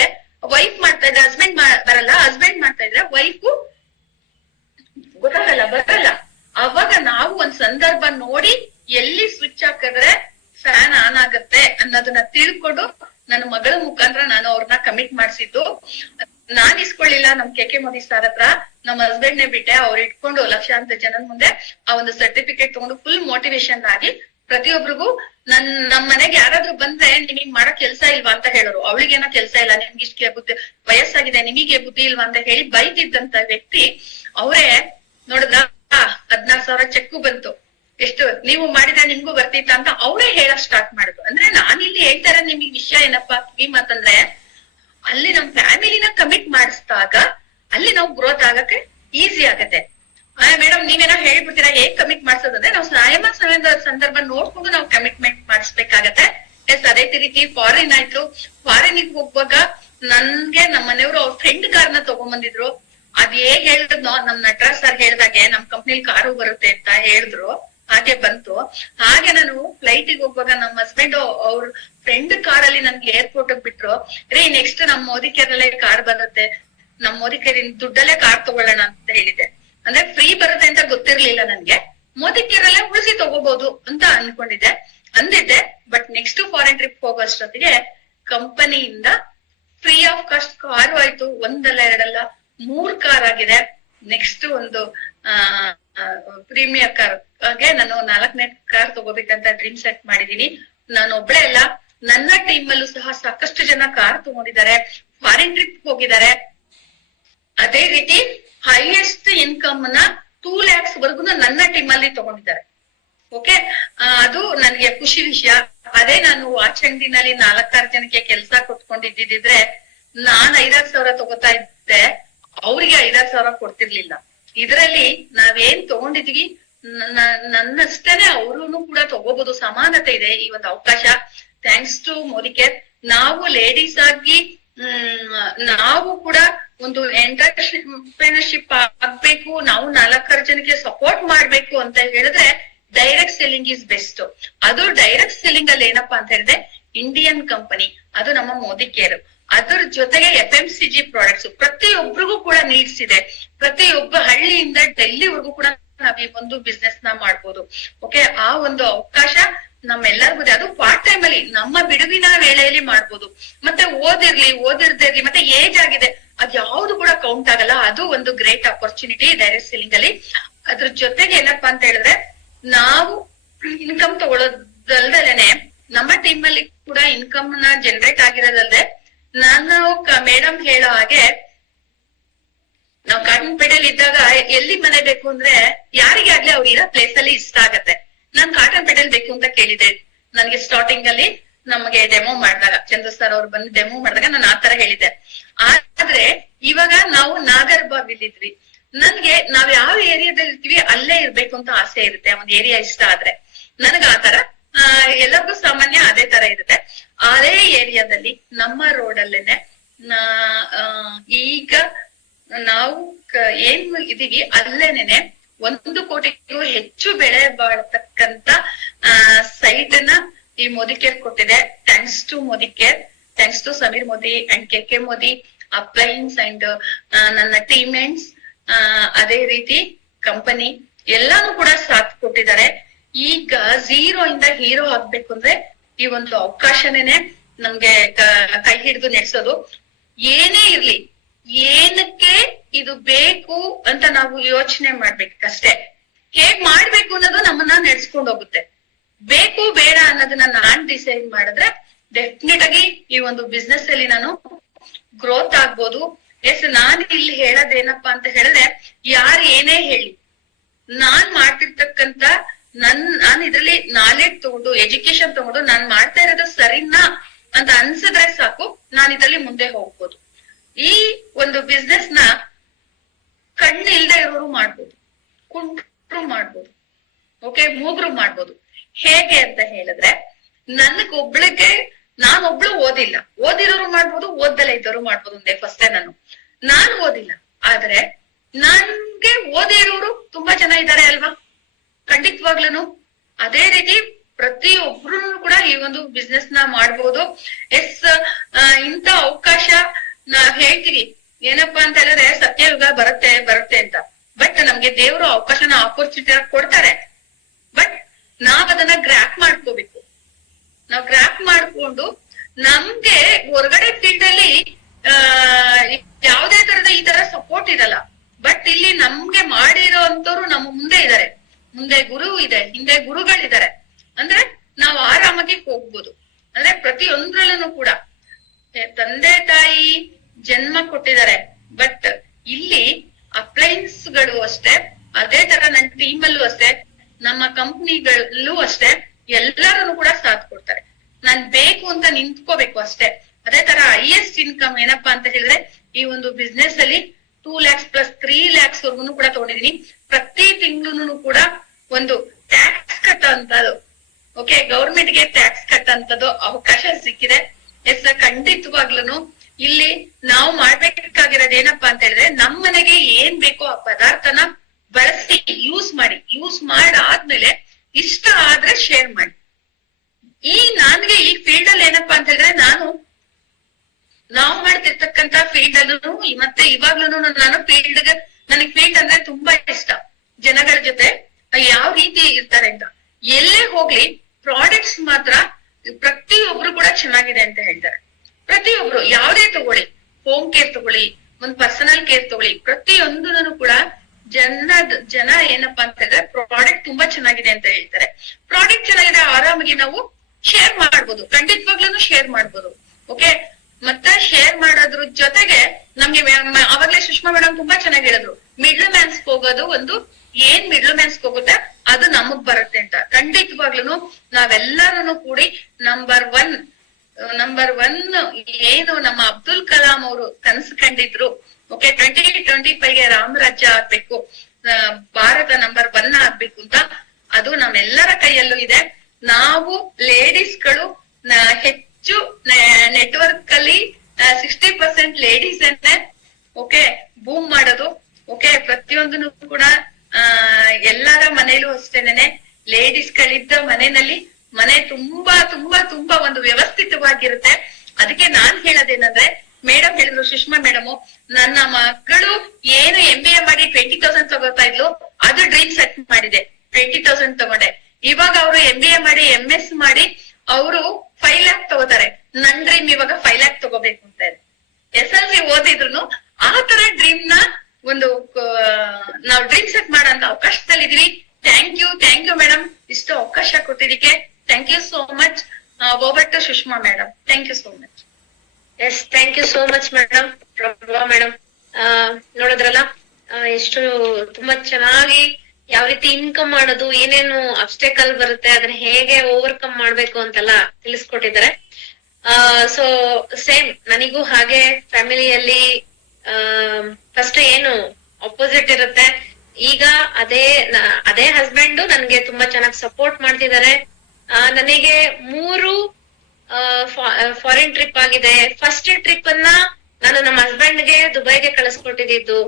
ವೈಫ್ ಮಾಡ್ತಾ ಇದ್ರೆ ಹಸ್ಬೆಂಡ್ ಬರಲ್ಲ, ಹಸ್ಬೆಂಡ್ ಮಾಡ್ತಾ ಇದ್ರೆ ವೈಫ್ ಬರಲ್ಲ. ಅವಾಗ ನಾವು ಒಂದ್ ಸಂದರ್ಭ ನೋಡಿ ಎಲ್ಲಿ ಸ್ವಿಚ್ ಹಾಕಿದ್ರೆ ಫ್ಯಾನ್ ಆನ್ ಆಗತ್ತೆ ಅನ್ನೋದನ್ನ ತಿಳ್ಕೊಂಡು ನನ್ನ ಮಗಳ ಮುಖಾಂತರ ನಾನು ಅವ್ರನ್ನ ಕಮಿಟ್ ಮಾಡ್ಸಿದ್ದು. ನಾನ್ ಇಸ್ಕೊಳ್ಳಿಲ್ಲ ನಮ್ KK ಮೋದಿ ಸರ್ ಹತ್ರ, ನಮ್ಮ ಹಸ್ಬೆಂಡ್ ನೇ ಬಿಟ್ಟೆ. ಅವ್ರು ಇಟ್ಕೊಂಡು ಲಕ್ಷಾಂತರ ಜನದ ಮುಂದೆ ಆ ಒಂದು ಸರ್ಟಿಫಿಕೇಟ್ ತಗೊಂಡು ಫುಲ್ ಮೋಟಿವೇಶನ್ ಆಗಿ ಪ್ರತಿಯೊಬ್ಬರಿಗೂ ನಮ್ ಮನೆಗೆ ಯಾರಾದ್ರೂ ಬಂದ್ರೆ ನಿಮಗ್ ಮಾಡೋ ಕೆಲ್ಸ ಇಲ್ವಾ ಅಂತ ಹೇಳೋರು. ಅವಳಿಗೇನೋ ಕೆಲ್ಸ ಇಲ್ಲ, ನಿಮ್ಗೆ ಇಷ್ಟ ಬುದ್ಧಿ ವಯಸ್ಸಾಗಿದೆ, ನಿಮಗೆ ಬುದ್ಧಿ ಇಲ್ವಾ ಅಂತ ಹೇಳಿ ಬೈತಿದ್ದಂತ ವ್ಯಕ್ತಿ ಅವರೇ. ನೋಡಿದ್ರ 16,000 ಚೆಕ್ ಬಂತು, ಎಷ್ಟು ನೀವು ಮಾಡಿದ್ರೆ ನಿಮ್ಗೂ ಬರ್ತಿತ್ತ ಅಂತ ಅವರೇ ಹೇಳಕ್ ಸ್ಟಾರ್ಟ್ ಮಾಡಿದ್ರು. ಅಂದ್ರೆ ನಾನಿಲ್ಲಿ ಹೇಳ್ತಾರೆ ನಿಮಗ್ ವಿಷಯ ಏನಪ್ಪಾ ಕಿವಿ ಮಾತಂದ್ರೆ, ಅಲ್ಲಿ ನಮ್ ಫ್ಯಾಮಿಲಿನ ಕಮಿಟ್ ಮಾಡಿಸಿದಾಗ ಅಲ್ಲಿ ನಾವು ಗ್ರೋತ್ ಆಗಕ್ಕೆ ಈಸಿ ಆಗತ್ತೆ. ಮೇಡಮ್ ನೀವೇನೋ ಹೇಳ್ಬಿಡ್ತೀರಾ ಹೇಗ್ ಕಮಿಟ್ ಮಾಡ್ಸೋದಂದ್ರೆ, ನಾವು ಸಂದರ್ಭ ನೋಡ್ಕೊಂಡು ನಾವು ಕಮಿಟ್ಮೆಂಟ್ ಮಾಡಿಸ್ಬೇಕಾಗತ್ತೆ. ಎಸ್, ಅದೇ ರೀತಿ ಫಾರಿನ್ ಆಯ್ತು. ಫಾರಿನಿಗೆ ಹೋಗುವಾಗ ನನ್ಗೆ ನಮ್ಮ ಮನೆಯವರು ಅವ್ರ ಫ್ರೆಂಡ್ ಕಾರ್ನ ತಗೊಂಡ್ಬಂದಿದ್ರು. ಅದ್ ಹೇಗ್ ಹೇಳಿದ್ನೋ, ನಮ್ ನಟರಾಜ್ ಸರ್ ಹೇಳ್ದಾಗೆ ನಮ್ ಕಂಪ್ನಿಲಿ ಕಾರು ಬರುತ್ತೆ ಅಂತ ಹೇಳಿದ್ರು, ಹಾಗೆ ಬಂತು. ಹಾಗೆ ನಾನು ಫ್ಲೈಟಿಗೆ ಹೋಗುವಾಗ ನಮ್ಮ ಹಸ್ಬೆಂಡ್ ಅವ್ರ ಫ್ರೆಂಡ್ ಕಾರಲ್ಲಿ ನನ್ಗೆ ಏರ್ಪೋರ್ಟ್ ಬಿಟ್ರು. ರೀ ನೆಕ್ಸ್ಟ್ ನಮ್ ಮೋದಿ ಕೇರಳಲ್ಲೇ ಕಾರ್ ಬರುತ್ತೆ, ನಮ್ ಮೋದಿ ಕೇರಿನ ದುಡ್ಡಲ್ಲೇ ಕಾರ್ ತಗೊಳ್ಳೋಣ ಅಂತ ಹೇಳಿದೆ. ಅಂದ್ರೆ ಫ್ರೀ ಬರುತ್ತೆ ಅಂತ ಗೊತ್ತಿರ್ಲಿಲ್ಲ ನನ್ಗೆ, ಮೋದಿ ಕೇರಳಲ್ಲೇ ಉಳಿಸಿ ತಗೋಬಹುದು ಅಂತ ಅಂದಿದ್ದೆ. ಬಟ್ ನೆಕ್ಸ್ಟ್ ಫಾರಿನ್ ಟ್ರಿಪ್ ಹೋಗೋ ಅಷ್ಟೊತ್ತಿಗೆ ಕಂಪನಿಯಿಂದ ಫ್ರೀ ಆಫ್ ಕಾಸ್ಟ್ ಕಾರು ಆಯ್ತು. ಒಂದಲ್ಲ ಎರಡಲ್ಲ 3 ಕಾರ್ ಆಗಿದೆ. ನೆಕ್ಸ್ಟ್ ಒಂದು ಪ್ರೀಮಿಯರ್ ಕಾರ್ ಗೆ ನಾನು 4ನೇ ಕಾರ್ ತಗೋಬೇಕಂತ ಡ್ರೀಮ್ ಸೆಟ್ ಮಾಡಿದೀನಿ. ನಾನು ಒಬ್ಳೆ ಅಲ್ಲ, ನನ್ನ ಟೀಮ್ ಅಲ್ಲೂ ಸಹ ಸಾಕಷ್ಟು ಜನ ಕಾರ್ ತಗೊಂಡಿದ್ದಾರೆ, ಫಾರಿನ್ ಟ್ರಿಪ್ ಹೋಗಿದ್ದಾರೆ. ಅದೇ ರೀತಿ ಹೈಯೆಸ್ಟ್ ಇನ್ಕಮ್ ನ 2 lakhs ವರ್ಗು ನನ್ನ ಟೀಮ್ ಅಲ್ಲಿ ತಗೊಂಡಿದ್ದಾರೆ. ಓಕೆ, ಅದು ನನ್ಗೆ ಖುಷಿ ವಿಷಯ. ಅದೇ ನಾನು ವಾಚ್ ಅಂಗಡಿನಲ್ಲಿ 4-6 ಜನಕ್ಕೆ ಕೆಲಸ ಕೊಟ್ಕೊಂಡಿದ್ದಿದ್ರೆ ನಾನ್ 5,000 ತಗೋತಾ ಇದ್ದೆ, ಅವ್ರಿಗೆ 5,000 ಕೊಡ್ತಿರ್ಲಿಲ್ಲ. ಇದರಲ್ಲಿ ನಾವೇನ್ ತಗೊಂಡಿದ್ವಿ ನನ್ನಷ್ಟೇನೆ ಅವ್ರು ಕೂಡ ತಗೋಬಹುದು, ಸಮಾನತೆ ಇದೆ ಈ ಒಂದು ಅವಕಾಶ. Thanks to Modi Care. ನಾವು ಲೇಡೀಸ್ ಆಗಿ ನಾವು ಕೂಡ ಒಂದು ಎಂಟರ್ಪ್ರಿನರ್ಶಿಪ್ ಆಗ್ಬೇಕು, ನಾವು 4 ಜನಕ್ಕೆ ಸಪೋರ್ಟ್ ಮಾಡ್ಬೇಕು ಅಂತ ಹೇಳಿದ್ರೆ ಡೈರೆಕ್ಟ್ ಸೆಲ್ಲಿಂಗ್ ಈಸ್ ಬೆಸ್ಟ್. ಅದು ಡೈರೆಕ್ಟ್ ಸೆಲ್ಲಿಂಗ್ ಅಲ್ಲಿ ಏನಪ್ಪಾ ಅಂತ ಹೇಳಿದ್ರೆ ಇಂಡಿಯನ್ ಕಂಪನಿ, ಅದು ನಮ್ಮ ಮೋದಿ ಕೇರ್. ಅದ್ರ ಜೊತೆಗೆ FMCG ಪ್ರಾಡಕ್ಟ್ಸ್ ಪ್ರತಿಯೊಬ್ಬರಿಗೂ ಕೂಡ ನೀಡ್ಸ್ ಇದೆ. ಪ್ರತಿಯೊಬ್ಬ ಹಳ್ಳಿಯಿಂದ ಡೆಲ್ಲಿವರೆಗೂ ಕೂಡ ನಾವ್ ಈ ಒಂದು ಬಿಸ್ನೆಸ್ ನ ಮಾಡ್ಬೋದು. ಓಕೆ, ಆ ಒಂದು ಅವಕಾಶ ನಮ್ಮೆಲ್ಲರಿಗೂ ಇದೆ. ಅದು ಪಾರ್ಟ್ ಟೈಮ್ ಅಲ್ಲಿ ನಮ್ಮ ಬಿಡುವಿನ ವೇಳೆಯಲ್ಲಿ ಮಾಡ್ಬೋದು. ಮತ್ತೆ ಓದಿರ್ದಿರ್ಲಿ ಮತ್ತೆ ಏಜ್ ಆಗಿದೆ ಅದ್ ಯಾವ್ದು ಕೂಡ ಕೌಂಟ್ ಆಗಲ್ಲ. ಅದು ಒಂದು ಗ್ರೇಟ್ ಅಪರ್ಚುನಿಟಿ ಡೈರೆಕ್ಟ್ ಸೆಲ್ಲಿಂಗ್ ಅಲ್ಲಿ. ಅದ್ರ ಜೊತೆಗೆ ಏನಪ್ಪಾ ಅಂತ ಹೇಳಿದ್ರೆ, ನಾವು ಇನ್ಕಮ್ ತಗೊಳ್ಳೋದಲ್ದಲೇನೆ ನಮ್ಮ ಟೀಮ್ ಅಲ್ಲಿ ಕೂಡ ಇನ್ಕಮ್ ನ ಜನರೇಟ್ ಆಗಿರೋದಲ್ದೆ, ನಾನು ಮೇಡಮ್ ಹೇಳೋ ಹಾಗೆ ನಾವು ಕಾಟನ್ಪೇಟೆಯಲ್ಲಿ ಇದ್ದಾಗ ಎಲ್ಲಿ ಮನೆ ಬೇಕು ಅಂದ್ರೆ ಯಾರಿಗೆ ಆಗ್ಲಿ ಅವ್ರು ಇರೋ ಪ್ಲೇಸ್ ಅಲ್ಲಿ ಇಷ್ಟ ಆಗತ್ತೆ. ನಾನ್ ಕಾಟನ್ಪೇಟೆಯಲ್ಲಿ ಬೇಕು ಅಂತ ಕೇಳಿದೆ. ನನ್ಗೆ ಸ್ಟಾರ್ಟಿಂಗ್ ಅಲ್ಲಿ ನಮಗೆ ಡೆಮೋ ಮಾಡಿದಾಗ ಚಂದ್ರ ಸರ್ ಅವ್ರು ಬಂದು ಡೆಮೋ ಮಾಡಿದಾಗ ನಾನು ಆತರ ಹೇಳಿದ್ದೆ. ಆದ್ರೆ ಇವಾಗ ನಾವು ನಾಗರ್ಬಾವಿಲ್ ಇದ್ವಿ, ನನ್ಗೆ ನಾವ್ ಯಾವ ಏರಿಯಾದಲ್ಲಿ ಇರ್ತೀವಿ ಅಲ್ಲೇ ಇರ್ಬೇಕು ಅಂತ ಆಸೆ ಇರುತ್ತೆ. ಒಂದ್ ಏರಿಯಾ ಇಷ್ಟ ಆದ್ರೆ ನನ್ಗ ಆತರ ಎಲ್ಲರಿಗೂ ಸಾಮಾನ್ಯ ಅದೇ ತರ ಇರುತ್ತೆ. ಅದೇ ಏರಿಯಾದಲ್ಲಿ ನಮ್ಮ ರೋಡ್ ಅಲ್ಲೇನೆ ಈಗ ನಾವು ಏನ್ ಇದೀವಿ ಅಲ್ಲೇನೆ 1 ಕೋಟಿಗೂ ಹೆಚ್ಚು ಬೆಳೆ ಬಾಳತಕ್ಕಂತ ಸೈಟ್ ನ ಈ ಮೋದಿ ಕೇರ್ ಕೊಟ್ಟಿದೆ. Thanks to Modi Care, thanks to Sameer Modi and K Modi appliances and ನನ್ನ ಟೀಮ್ಮೇಟ್ಸ್, ಅದೇ ರೀತಿ ಕಂಪನಿ ಎಲ್ಲಾನು ಕೂಡ ಸಾಥ್ ಕೊಟ್ಟಿದ್ದಾರೆ. ಈಗ 0 ಇಂದ ಹೀರೋ ಆಗ್ಬೇಕು ಅಂದ್ರೆ ಈ ಒಂದು ಅವಕಾಶನೇನೆ ನಮ್ಗೆ ಕೈ ಹಿಡಿದು ನಡೆಸೋದು. ಏನೇ ಇರ್ಲಿ, ಏನಕ್ಕೆ ಇದು ಬೇಕು ಅಂತ ನಾವು ಯೋಚನೆ ಮಾಡ್ಬೇಕಷ್ಟೇ. ಹೇಗ್ ಮಾಡ್ಬೇಕು ಅನ್ನೋದು ನಮ್ಮನ್ನ ನಡೆಸ್ಕೊಂಡು ಹೋಗುತ್ತೆ. ಬೇಕು ಬೇಡ ಅನ್ನೋದನ್ನ ನಾನ್ ಡಿಸೈಡ್ ಮಾಡಿದ್ರೆ ಡೆಫಿನೆಟ್ ಆಗಿ ಈ ಒಂದು ಬಿಸ್ನೆಸ್ ಅಲ್ಲಿ ನಾನು ಗ್ರೋತ್ ಆಗ್ಬೋದು. ಎಸ್, ನಾನ್ ಇಲ್ಲಿ ಹೇಳೋದೇನಪ್ಪಾ ಅಂತ ಹೇಳಿದ್ರೆ, ಯಾರು ಏನೇ ಹೇಳಿ ನಾನ್ ಮಾಡ್ತಿರ್ತಕ್ಕಂತ ನಾನ್ ಇದ್ರಲ್ಲಿ ನಾಲೆಡ್ಜ್ ತಗೊಂಡು ಎಜುಕೇಶನ್ ತಗೊಂಡು ನಾನ್ ಮಾಡ್ತಾ ಇರೋದು ಸರಿನಾ ಅಂತ ಅನ್ಸಿದ್ರೆ ಸಾಕು, ನಾನ್ ಇದ್ರಲ್ಲಿ ಮುಂದೆ ಹೋಗ್ಬೋದು. ಈ ಒಂದು ಬಿಸ್ನೆಸ್ ನ ಕಣ್ಣು ಇಲ್ದೆ ಇರೋರು ಮಾಡ್ಬೋದು, ಕುಂಟ್ರು ಮಾಡ್ಬೋದು, ಓಕೆ, ಮೂಗ್ರು ಮಾಡ್ಬೋದು. ಹೇಗೆ ಅಂತ ಹೇಳಿದ್ರೆ, ನನ್ಗೊಬ್ಳಿಗೆ ನಾನೊಬ್ಳು ಓದಿಲ್ಲ, ಓದಿರೋರು ಮಾಡ್ಬೋದು, ಓದ್ದಲೇ ಇದ್ದವರು ಮಾಡ್ಬೋದು. ಫಸ್ಟ್ ನಾನು ಓದಿಲ್ಲ, ಆದ್ರೆ ನನ್ಗೆ ಓದಿರೋರು ತುಂಬಾ ಜನ ಇದ್ದಾರೆ ಅಲ್ವಾ, ಖಂಡಿತವಾಗ್ಲೂನು. ಅದೇ ರೀತಿ ಪ್ರತಿಯೊಬ್ರು ಕೂಡ ಈ ಒಂದು ಬಿಸ್ನೆಸ್ ನ ಮಾಡ್ಬೋದು. ಎಸ್, ಇಂಥ ಅವಕಾಶ ನಾವ್ ಹೇಳ್ತೀವಿ ಏನಪ್ಪಾ ಅಂತ ಹೇಳಿದ್ರೆ, ಸತ್ಯಯುಗ ಬರುತ್ತೆ ಅಂತ. ಬಟ್ ನಮ್ಗೆ ದೇವರು ಅವಕಾಶನ ಆಪರ್ಚುನಿಟಿ ಕೊಡ್ತಾರೆ. ಬಟ್ ನಾವ್ ಅದನ್ನ ಗ್ರ್ಯಾಪ್ ಮಾಡ್ಕೋಬೇಕು. ನಾವ್ ಗ್ರ್ಯಾಪ್ ಮಾಡ್ಕೊಂಡು ನಮ್ಗೆ ಹೊರಗಡೆ ಫೀಲ್ಡ್ ಅಲ್ಲಿ ಯಾವ್ದೇ ತರದ ಈ ತರ ಸಪೋರ್ಟ್ ಇರಲ್ಲ. ಬಟ್ ಇಲ್ಲಿ ನಮ್ಗೆ ಮಾಡಿರೋ ಅಂತವ್ರು ನಮ್ಮ ಮುಂದೆ ಇದಾರೆ. ಮುಂದೆ ಗುರು ಇದೆ, ಹಿಂದೆ ಗುರುಗಳಿದ್ದಾರೆ. ಅಂದ್ರೆ ನಾವು ಆರಾಮಾಗಿ ಹೋಗ್ಬೋದು. ಅಂದ್ರೆ ಪ್ರತಿಯೊಂದ್ರಲ್ಲೂ ಕೂಡ ತಂದೆ ತಾಯಿ ಜನ್ಮ ಕೊಟ್ಟಿದ್ದಾರೆ. ಬಟ್ ಇಲ್ಲಿ ಅಪ್ಲೈನ್ಸ್ ಗಳು ಅಷ್ಟೇ, ಅದೇ ತರ ನನ್ನ ಟೀಮ್ ಅಲ್ಲೂ ಅಷ್ಟೇ, ನಮ್ಮ ಕಂಪ್ನಿಗಳಲ್ಲೂ ಅಷ್ಟೇ, ಎಲ್ಲರೂ ಕೂಡ ಸಾಥ್ ಕೊಡ್ತಾರೆ. ನಾನ್ ಬೇಕು ಅಂತ ನಿಂತ್ಕೋಬೇಕು ಅಷ್ಟೇ. ಅದೇ ತರ ಹೈಯೆಸ್ಟ್ ಇನ್ಕಮ್ ಏನಪ್ಪಾ ಅಂತ ಹೇಳಿದ್ರೆ, ಈ ಒಂದು ಬಿಸ್ನೆಸ್ ಅಲ್ಲಿ 2 lakhs ಪ್ಲಸ್ 3 lakhs ವರ್ಗುನು ಕೂಡ ತಗೊಂಡಿದೀನಿ. ಪ್ರತಿ ತಿಂಗಳು ಕೂಡ ಒಂದು ಟ್ಯಾಕ್ಸ್ ಕಟ್ಟಂತದ್ದು, ಓಕೆ, ಗೌರ್ಮೆಂಟ್ ಗೆ ಟ್ಯಾಕ್ಸ್ ಕಟ್ಟಂತದ್ದು ಅವಕಾಶ ಸಿಕ್ಕಿದೆ. ಎಸ್, ಖಂಡಿತವಾಗ್ಲೂನು ಇಲ್ಲಿ ನಾವು ಮಾಡ್ಬೇಕಾಗಿರೋದು ಏನಪ್ಪಾ ಅಂತ ಹೇಳಿದ್ರೆ, ನಮ್ ಮನೆಗೆ ಏನ್ ಬೇಕೋ ಆ ಪದಾರ್ಥನ ಬಳಸಿ ಯೂಸ್ ಮಾಡಾದ್ಮೇಲೆ ಇಷ್ಟ ಆದ್ರೆ ಶೇರ್ ಮಾಡಿ. ನನ್ಗೆ ಈ ಫೀಲ್ಡ್ ಅಲ್ಲಿ ಏನಪ್ಪಾ ಅಂತ ಹೇಳಿದ್ರೆ, ನಾವು ಮಾಡ್ತಿರ್ತಕ್ಕಂತ ಫೀಲ್ಡ್ ಅಲ್ಲೂ ಮತ್ತೆ ಇವಾಗ್ಲೂ ನಾನು ನನಗೆ ಫೀಲ್ಡ್ ಅಂದ್ರೆ ತುಂಬಾ ಇಷ್ಟ. ಜನಗಳ ಜೊತೆ ಯಾವ ರೀತಿ ಇರ್ತಾರೆ ಅಂತ, ಎಲ್ಲೇ ಹೋಗ್ಲಿ ಪ್ರಾಡಕ್ಟ್ಸ್ ಮಾತ್ರ ಪ್ರತಿಯೊಬ್ರು ಕೂಡ ಚೆನ್ನಾಗಿದೆ ಅಂತ ಹೇಳ್ತಾರೆ. ಪ್ರತಿಯೊಬ್ರು ಯಾವ್ದೇ ತಗೊಳ್ಳಿ, ಹೋಮ್ ಕೇರ್ ತಗೊಳ್ಳಿ, ಒಂದ್ ಪರ್ಸನಲ್ ಕೇರ್ ತಗೊಳ್ಳಿ, ಪ್ರತಿಯೊಂದೂ ಕೂಡ ಜನ ಏನಪ್ಪಾ ಅಂತ ಹೇಳಿದ್ರೆ ಪ್ರಾಡಕ್ಟ್ ತುಂಬಾ ಚೆನ್ನಾಗಿದೆ ಅಂತ ಹೇಳ್ತಾರೆ. ಪ್ರಾಡಕ್ಟ್ ಚೆನ್ನಾಗಿದೆ, ಆರಾಮಾಗಿ ನಾವು ಶೇರ್ ಮಾಡ್ಬೋದು, ಖಂಡಿತವಾಗ್ಲೂ ಶೇರ್ ಮಾಡ್ಬೋದು. ಓಕೆ, ಮತ್ತೆ ಶೇರ್ ಮಾಡೋದ್ರ ಜೊತೆಗೆ ನಮ್ಗೆ ಅವಾಗ್ಲೇ ಸುಷ್ಮಾ ಮೇಡಮ್ ತುಂಬಾ ಚೆನ್ನಾಗಿ ಹೇಳಿದ್ರು, ಮಿಡ್ಲ್ ಮ್ಯಾನ್ಸ್ ಹೋಗೋದು ಒಂದು ಏನ್ ಮಿಡ್ಲ್ ಮ್ಯಾನ್ಸ್ ಹೋಗುತ್ತೆ ಅದು ನಮಗ್ ಬರುತ್ತೆ ಅಂತ. ಖಂಡಿತವಾಗ್ಲೂ ನಾವೆಲ್ಲರೂ ಕೂಡಿ ನಂಬರ್ ಒನ್ ಏನು ನಮ್ಮ ಅಬ್ದುಲ್ ಕಲಾಂ ಅವರು ಕನಸು ಕಂಡಿದ್ರು, ಓಕೆ, 2025ಗೆ ರಾಮರಾಜ್ಯ ಆಗ್ಬೇಕು, ಭಾರತ ನಂಬರ್ 1 ಆಗ್ಬೇಕು ಅಂತ, ಅದು ನಮ್ಮೆಲ್ಲರ ಕೈಯಲ್ಲೂ ಇದೆ. ನಾವು ಲೇಡೀಸ್ ಗಳು ಹೆಚ್ಚು ನೆಟ್ವರ್ಕ್ ಅಲ್ಲಿ 60% ಲೇಡೀಸ್ ಓಕೆ ಬೂಮ್ ಮಾಡೋದು. ಓಕೆ, ಪ್ರತಿಯೊಂದನ್ನು ಕೂಡ ಎಲ್ಲರ ಮನೇಲೂ ಅಷ್ಟೇನೆ ಲೇಡೀಸ್ ಗಳಿದ್ದ ಮನೆ ತುಂಬಾ ತುಂಬಾ ತುಂಬಾ ಒಂದು ವ್ಯವಸ್ಥಿತವಾಗಿರುತ್ತೆ. ಅದಕ್ಕೆ ನಾನ್ ಹೇಳೋದೇನಂದ್ರೆ, ಮೇಡಮ್ ಹೇಳಿದ್ರು, ಸುಷ್ಮಾ ಮೇಡಮ್, ನನ್ನ ಮಕ್ಕಳು ಏನು MBA ಮಾಡಿ 20,000 ತಗೋತಾ ಇದ್ಲು, ಅದು ಡ್ರೀಮ್ ಸೆಟ್ ಮಾಡಿದೆ, 20,000 ತಗೊಂಡೆ. ಇವಾಗ ಅವರು MBA ಮಾಡಿ MS ಮಾಡಿ ಅವರು 5 lakh ತಗೋತಾರೆ. ನನ್ ಡ್ರೀಮ್ ಇವಾಗ 5 lakh ತಗೋಬೇಕು ಅಂತ ಇದೆ. SLC ಓದಿದ್ರು ಆ ತರ ಡ್ರೀಮ್ ನ ಒಂದು ನಾವು ಡ್ರೀಮ್ ಸೆಟ್ ಮಾಡೋ ಅವಕಾಶದಲ್ಲಿದೀವಿ. ಥ್ಯಾಂಕ್ ಯು ಮೇಡಮ್, ಇಷ್ಟು ಅವಕಾಶ ಕೊಟ್ಟಿದ್ದಕ್ಕೆ thank you so much. Over to Sushma madam, thank you so much. Yes, thank you so much madam. Prabha madam ನೋಡಿದ್ರಲ್ಲ, ಎಷ್ಟು ತುಂಬಾ ಚೆನ್ನಾಗಿ ಯಾವ ರೀತಿ ಇನ್ಕಮ್ ಮಾಡೋದು, ಏನೇನು ಅಬ್ಸ್ಟೆಕಲ್ ಬರುತ್ತೆ, ಅದನ್ನ ಹೇಗೆ ಓವರ್ಕಮ್ ಮಾಡ್ಬೇಕು ಅಂತೆಲ್ಲ ತಿಳಿಸ್ಕೊಟ್ಟಿದ್ದಾರೆ. ಸೊ ಸೇಮ್ ನನಗೂ ಹಾಗೆ ಫ್ಯಾಮಿಲಿಯಲ್ಲಿ ಫಸ್ಟ್ ಏನು ಅಪೋಸಿಟ್ ಇರುತ್ತೆ, ಈಗ ಅದೇ ಹಸ್ಬೆಂಡ್ ನನ್ಗೆ ತುಂಬಾ ಚೆನ್ನಾಗಿ ಸಪೋರ್ಟ್ ಮಾಡ್ತಿದ್ದಾರೆ. ನನಗೆ 3 ಫಾರಿನ್ ಟ್ರಿಪ್ ಆಗಿದೆ. ಫಸ್ಟ್ ಟ್ರಿಪ್ ಅನ್ನ ನಾನು ನಮ್ಮ ಹಸ್ಬೆಂಡ್ ಗೆ ದುಬೈಗೆ ಕಳಿಸ್ಕೊಟ್ಟಿದ್ದು,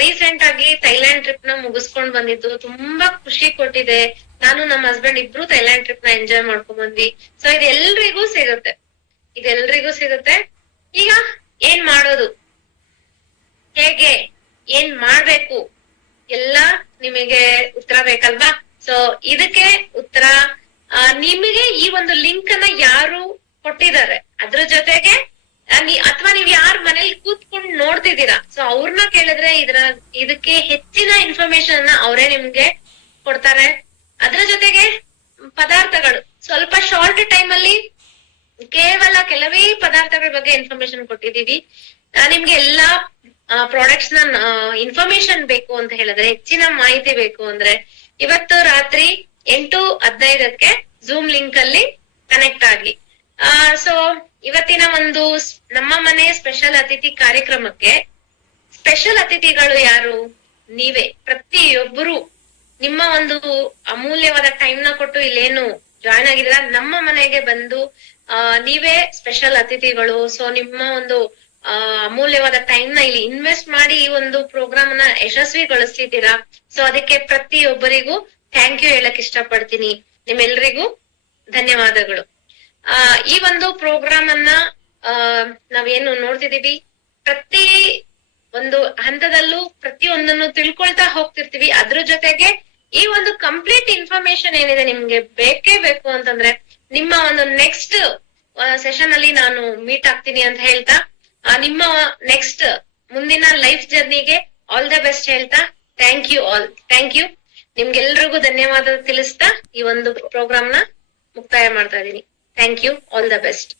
ರೀಸೆಂಟ್ ಆಗಿ ಥೈಲ್ಯಾಂಡ್ ಟ್ರಿಪ್ ನ ಮುಗಿಸ್ಕೊಂಡ್ ಬಂದಿದ್ದು ತುಂಬಾ ಖುಷಿ ಕೊಟ್ಟಿದೆ. ನಾನು ನಮ್ಮ ಹಸ್ಬೆಂಡ್ ಇಬ್ರು ಥೈಲ್ಯಾಂಡ್ ಟ್ರಿಪ್ ನ ಎಂಜಾಯ್ ಮಾಡ್ಕೊಂಡ್ ಬಂದ್ವಿ. ಸೊ ಇದೆಲ್ರಿಗೂ ಸಿಗುತ್ತೆ. ಈಗ ಏನ್ ಮಾಡೋದು, ಹೇಗೆ, ಏನ್ ಮಾಡ್ಬೇಕು ಎಲ್ಲ ನಿಮಗೆ ಉತ್ತರ ಬೇಕಲ್ವಾ? ಸೊ ಇದಕ್ಕೆ ಉತ್ತರ ನಿಮಗೆ ಈ ಒಂದು ಲಿಂಕ್ ಅನ್ನ ಯಾರು ಕೊಟ್ಟಿದ್ದಾರೆ ಅದ್ರ ಜೊತೆಗೆ ಅಥವಾ ನೀವ್ ಯಾರ ಮನೇಲಿ ಕೂತ್ಕೊಂಡು ನೋಡ್ತಿದ್ದೀರಾ, ಸೊ ಅವ್ರನ್ನ ಕೇಳಿದ್ರೆ ಇದಕ್ಕೆ ಹೆಚ್ಚಿನ ಇನ್ಫಾರ್ಮೇಶನ್ ಅನ್ನ ಅವರೇ ನಿಮ್ಗೆ ಕೊಡ್ತಾರೆ. ಅದ್ರ ಜೊತೆಗೆ ಪದಾರ್ಥಗಳು ಸ್ವಲ್ಪ ಶಾರ್ಟ್ ಟೈಮ್ ಅಲ್ಲಿ ಕೇವಲ ಕೆಲವೇ ಪದಾರ್ಥಗಳ ಬಗ್ಗೆ ಇನ್ಫಾರ್ಮೇಶನ್ ಕೊಟ್ಟಿದೀವಿ. ನಿಮ್ಗೆ ಎಲ್ಲಾ ಪ್ರಾಡಕ್ಟ್ಸ್ ನ ಇನ್ಫಾರ್ಮೇಶನ್ ಬೇಕು ಅಂತ ಹೇಳಿದ್ರೆ, ಹೆಚ್ಚಿನ ಮಾಹಿತಿ ಬೇಕು ಅಂದ್ರೆ ಇವತ್ತು ರಾತ್ರಿ 8:15ಕ್ಕೆ ಝೂಮ್ ಲಿಂಕ್ ಅಲ್ಲಿ ಕನೆಕ್ಟ್ ಆಗಿ. ಸೊ ಇವತ್ತಿನ ಒಂದು ನಮ್ಮ ಮನೆ ಸ್ಪೆಷಲ್ ಅತಿಥಿ ಕಾರ್ಯಕ್ರಮಕ್ಕೆ ಸ್ಪೆಷಲ್ ಅತಿಥಿಗಳು ಯಾರು? ನೀವೇ. ಪ್ರತಿಯೊಬ್ಬರು ನಿಮ್ಮ ಒಂದು ಅಮೂಲ್ಯವಾದ ಟೈಮ್ ನ ಕೊಟ್ಟು ಇಲ್ಲೇನು ಜಾಯ್ನ್ ಆಗಿದ್ದೀರಾ, ನಮ್ಮ ಮನೆಗೆ ಬಂದು ನೀವೇ ಸ್ಪೆಷಲ್ ಅತಿಥಿಗಳು. ಸೊ ನಿಮ್ಮ ಒಂದು ಅಮೂಲ್ಯವಾದ ಟೈಮ್ ನ ಇಲ್ಲಿ ಇನ್ವೆಸ್ಟ್ ಮಾಡಿ ಈ ಒಂದು ಪ್ರೋಗ್ರಾಮ್ ನ ಯಶಸ್ವಿಗೊಳಿಸಿದ್ದೀರಾ. ಸೊ ಅದಕ್ಕೆ ಪ್ರತಿಯೊಬ್ಬರಿಗೂ ಥ್ಯಾಂಕ್ ಯು ಹೇಳಕ್ ಇಷ್ಟಪಡ್ತೀನಿ. ನಿಮ್ಮೆಲ್ರಿಗೂ ಧನ್ಯವಾದಗಳು. ಈ ಒಂದು ಪ್ರೋಗ್ರಾಮ್ ಅನ್ನ ನಾವೇನು ನೋಡ್ತಿದೀವಿ, ಪ್ರತಿ ಒಂದು ಹಂತದಲ್ಲೂ ಪ್ರತಿಯೊಂದನ್ನು ತಿಳ್ಕೊಳ್ತಾ ಹೋಗ್ತಿರ್ತೀವಿ. ಅದ್ರ ಜೊತೆಗೆ ಈ ಒಂದು ಕಂಪ್ಲೀಟ್ ಇನ್ಫಾರ್ಮೇಶನ್ ಏನಿದೆ ನಿಮ್ಗೆ ಬೇಕೇ ಬೇಕು ಅಂತಂದ್ರೆ ನಿಮ್ಮ ಒಂದು ನೆಕ್ಸ್ಟ್ ಸೆಷನ್ ಅಲ್ಲಿ ನಾನು ಮೀಟ್ ಆಗ್ತೀನಿ ಅಂತ ಹೇಳ್ತಾ, ನಿಮ್ಮ ನೆಕ್ಸ್ಟ್ ಮುಂದಿನ ಲೈಫ್ ಜರ್ನಿಗೆ ಆಲ್ ದ ಬೆಸ್ಟ್ ಹೇಳ್ತಾ, thank you all. Thank you. ನಿಮ್ಗೆಲ್ರಿಗೂ ಧನ್ಯವಾದ ತಿಳಿಸ್ತಾ ಈ ಒಂದು ಪ್ರೋಗ್ರಾಮ್ ನ ಮುಕ್ತಾಯ ಮಾಡ್ತಾ ಇದೀನಿ. Thank you. All the best.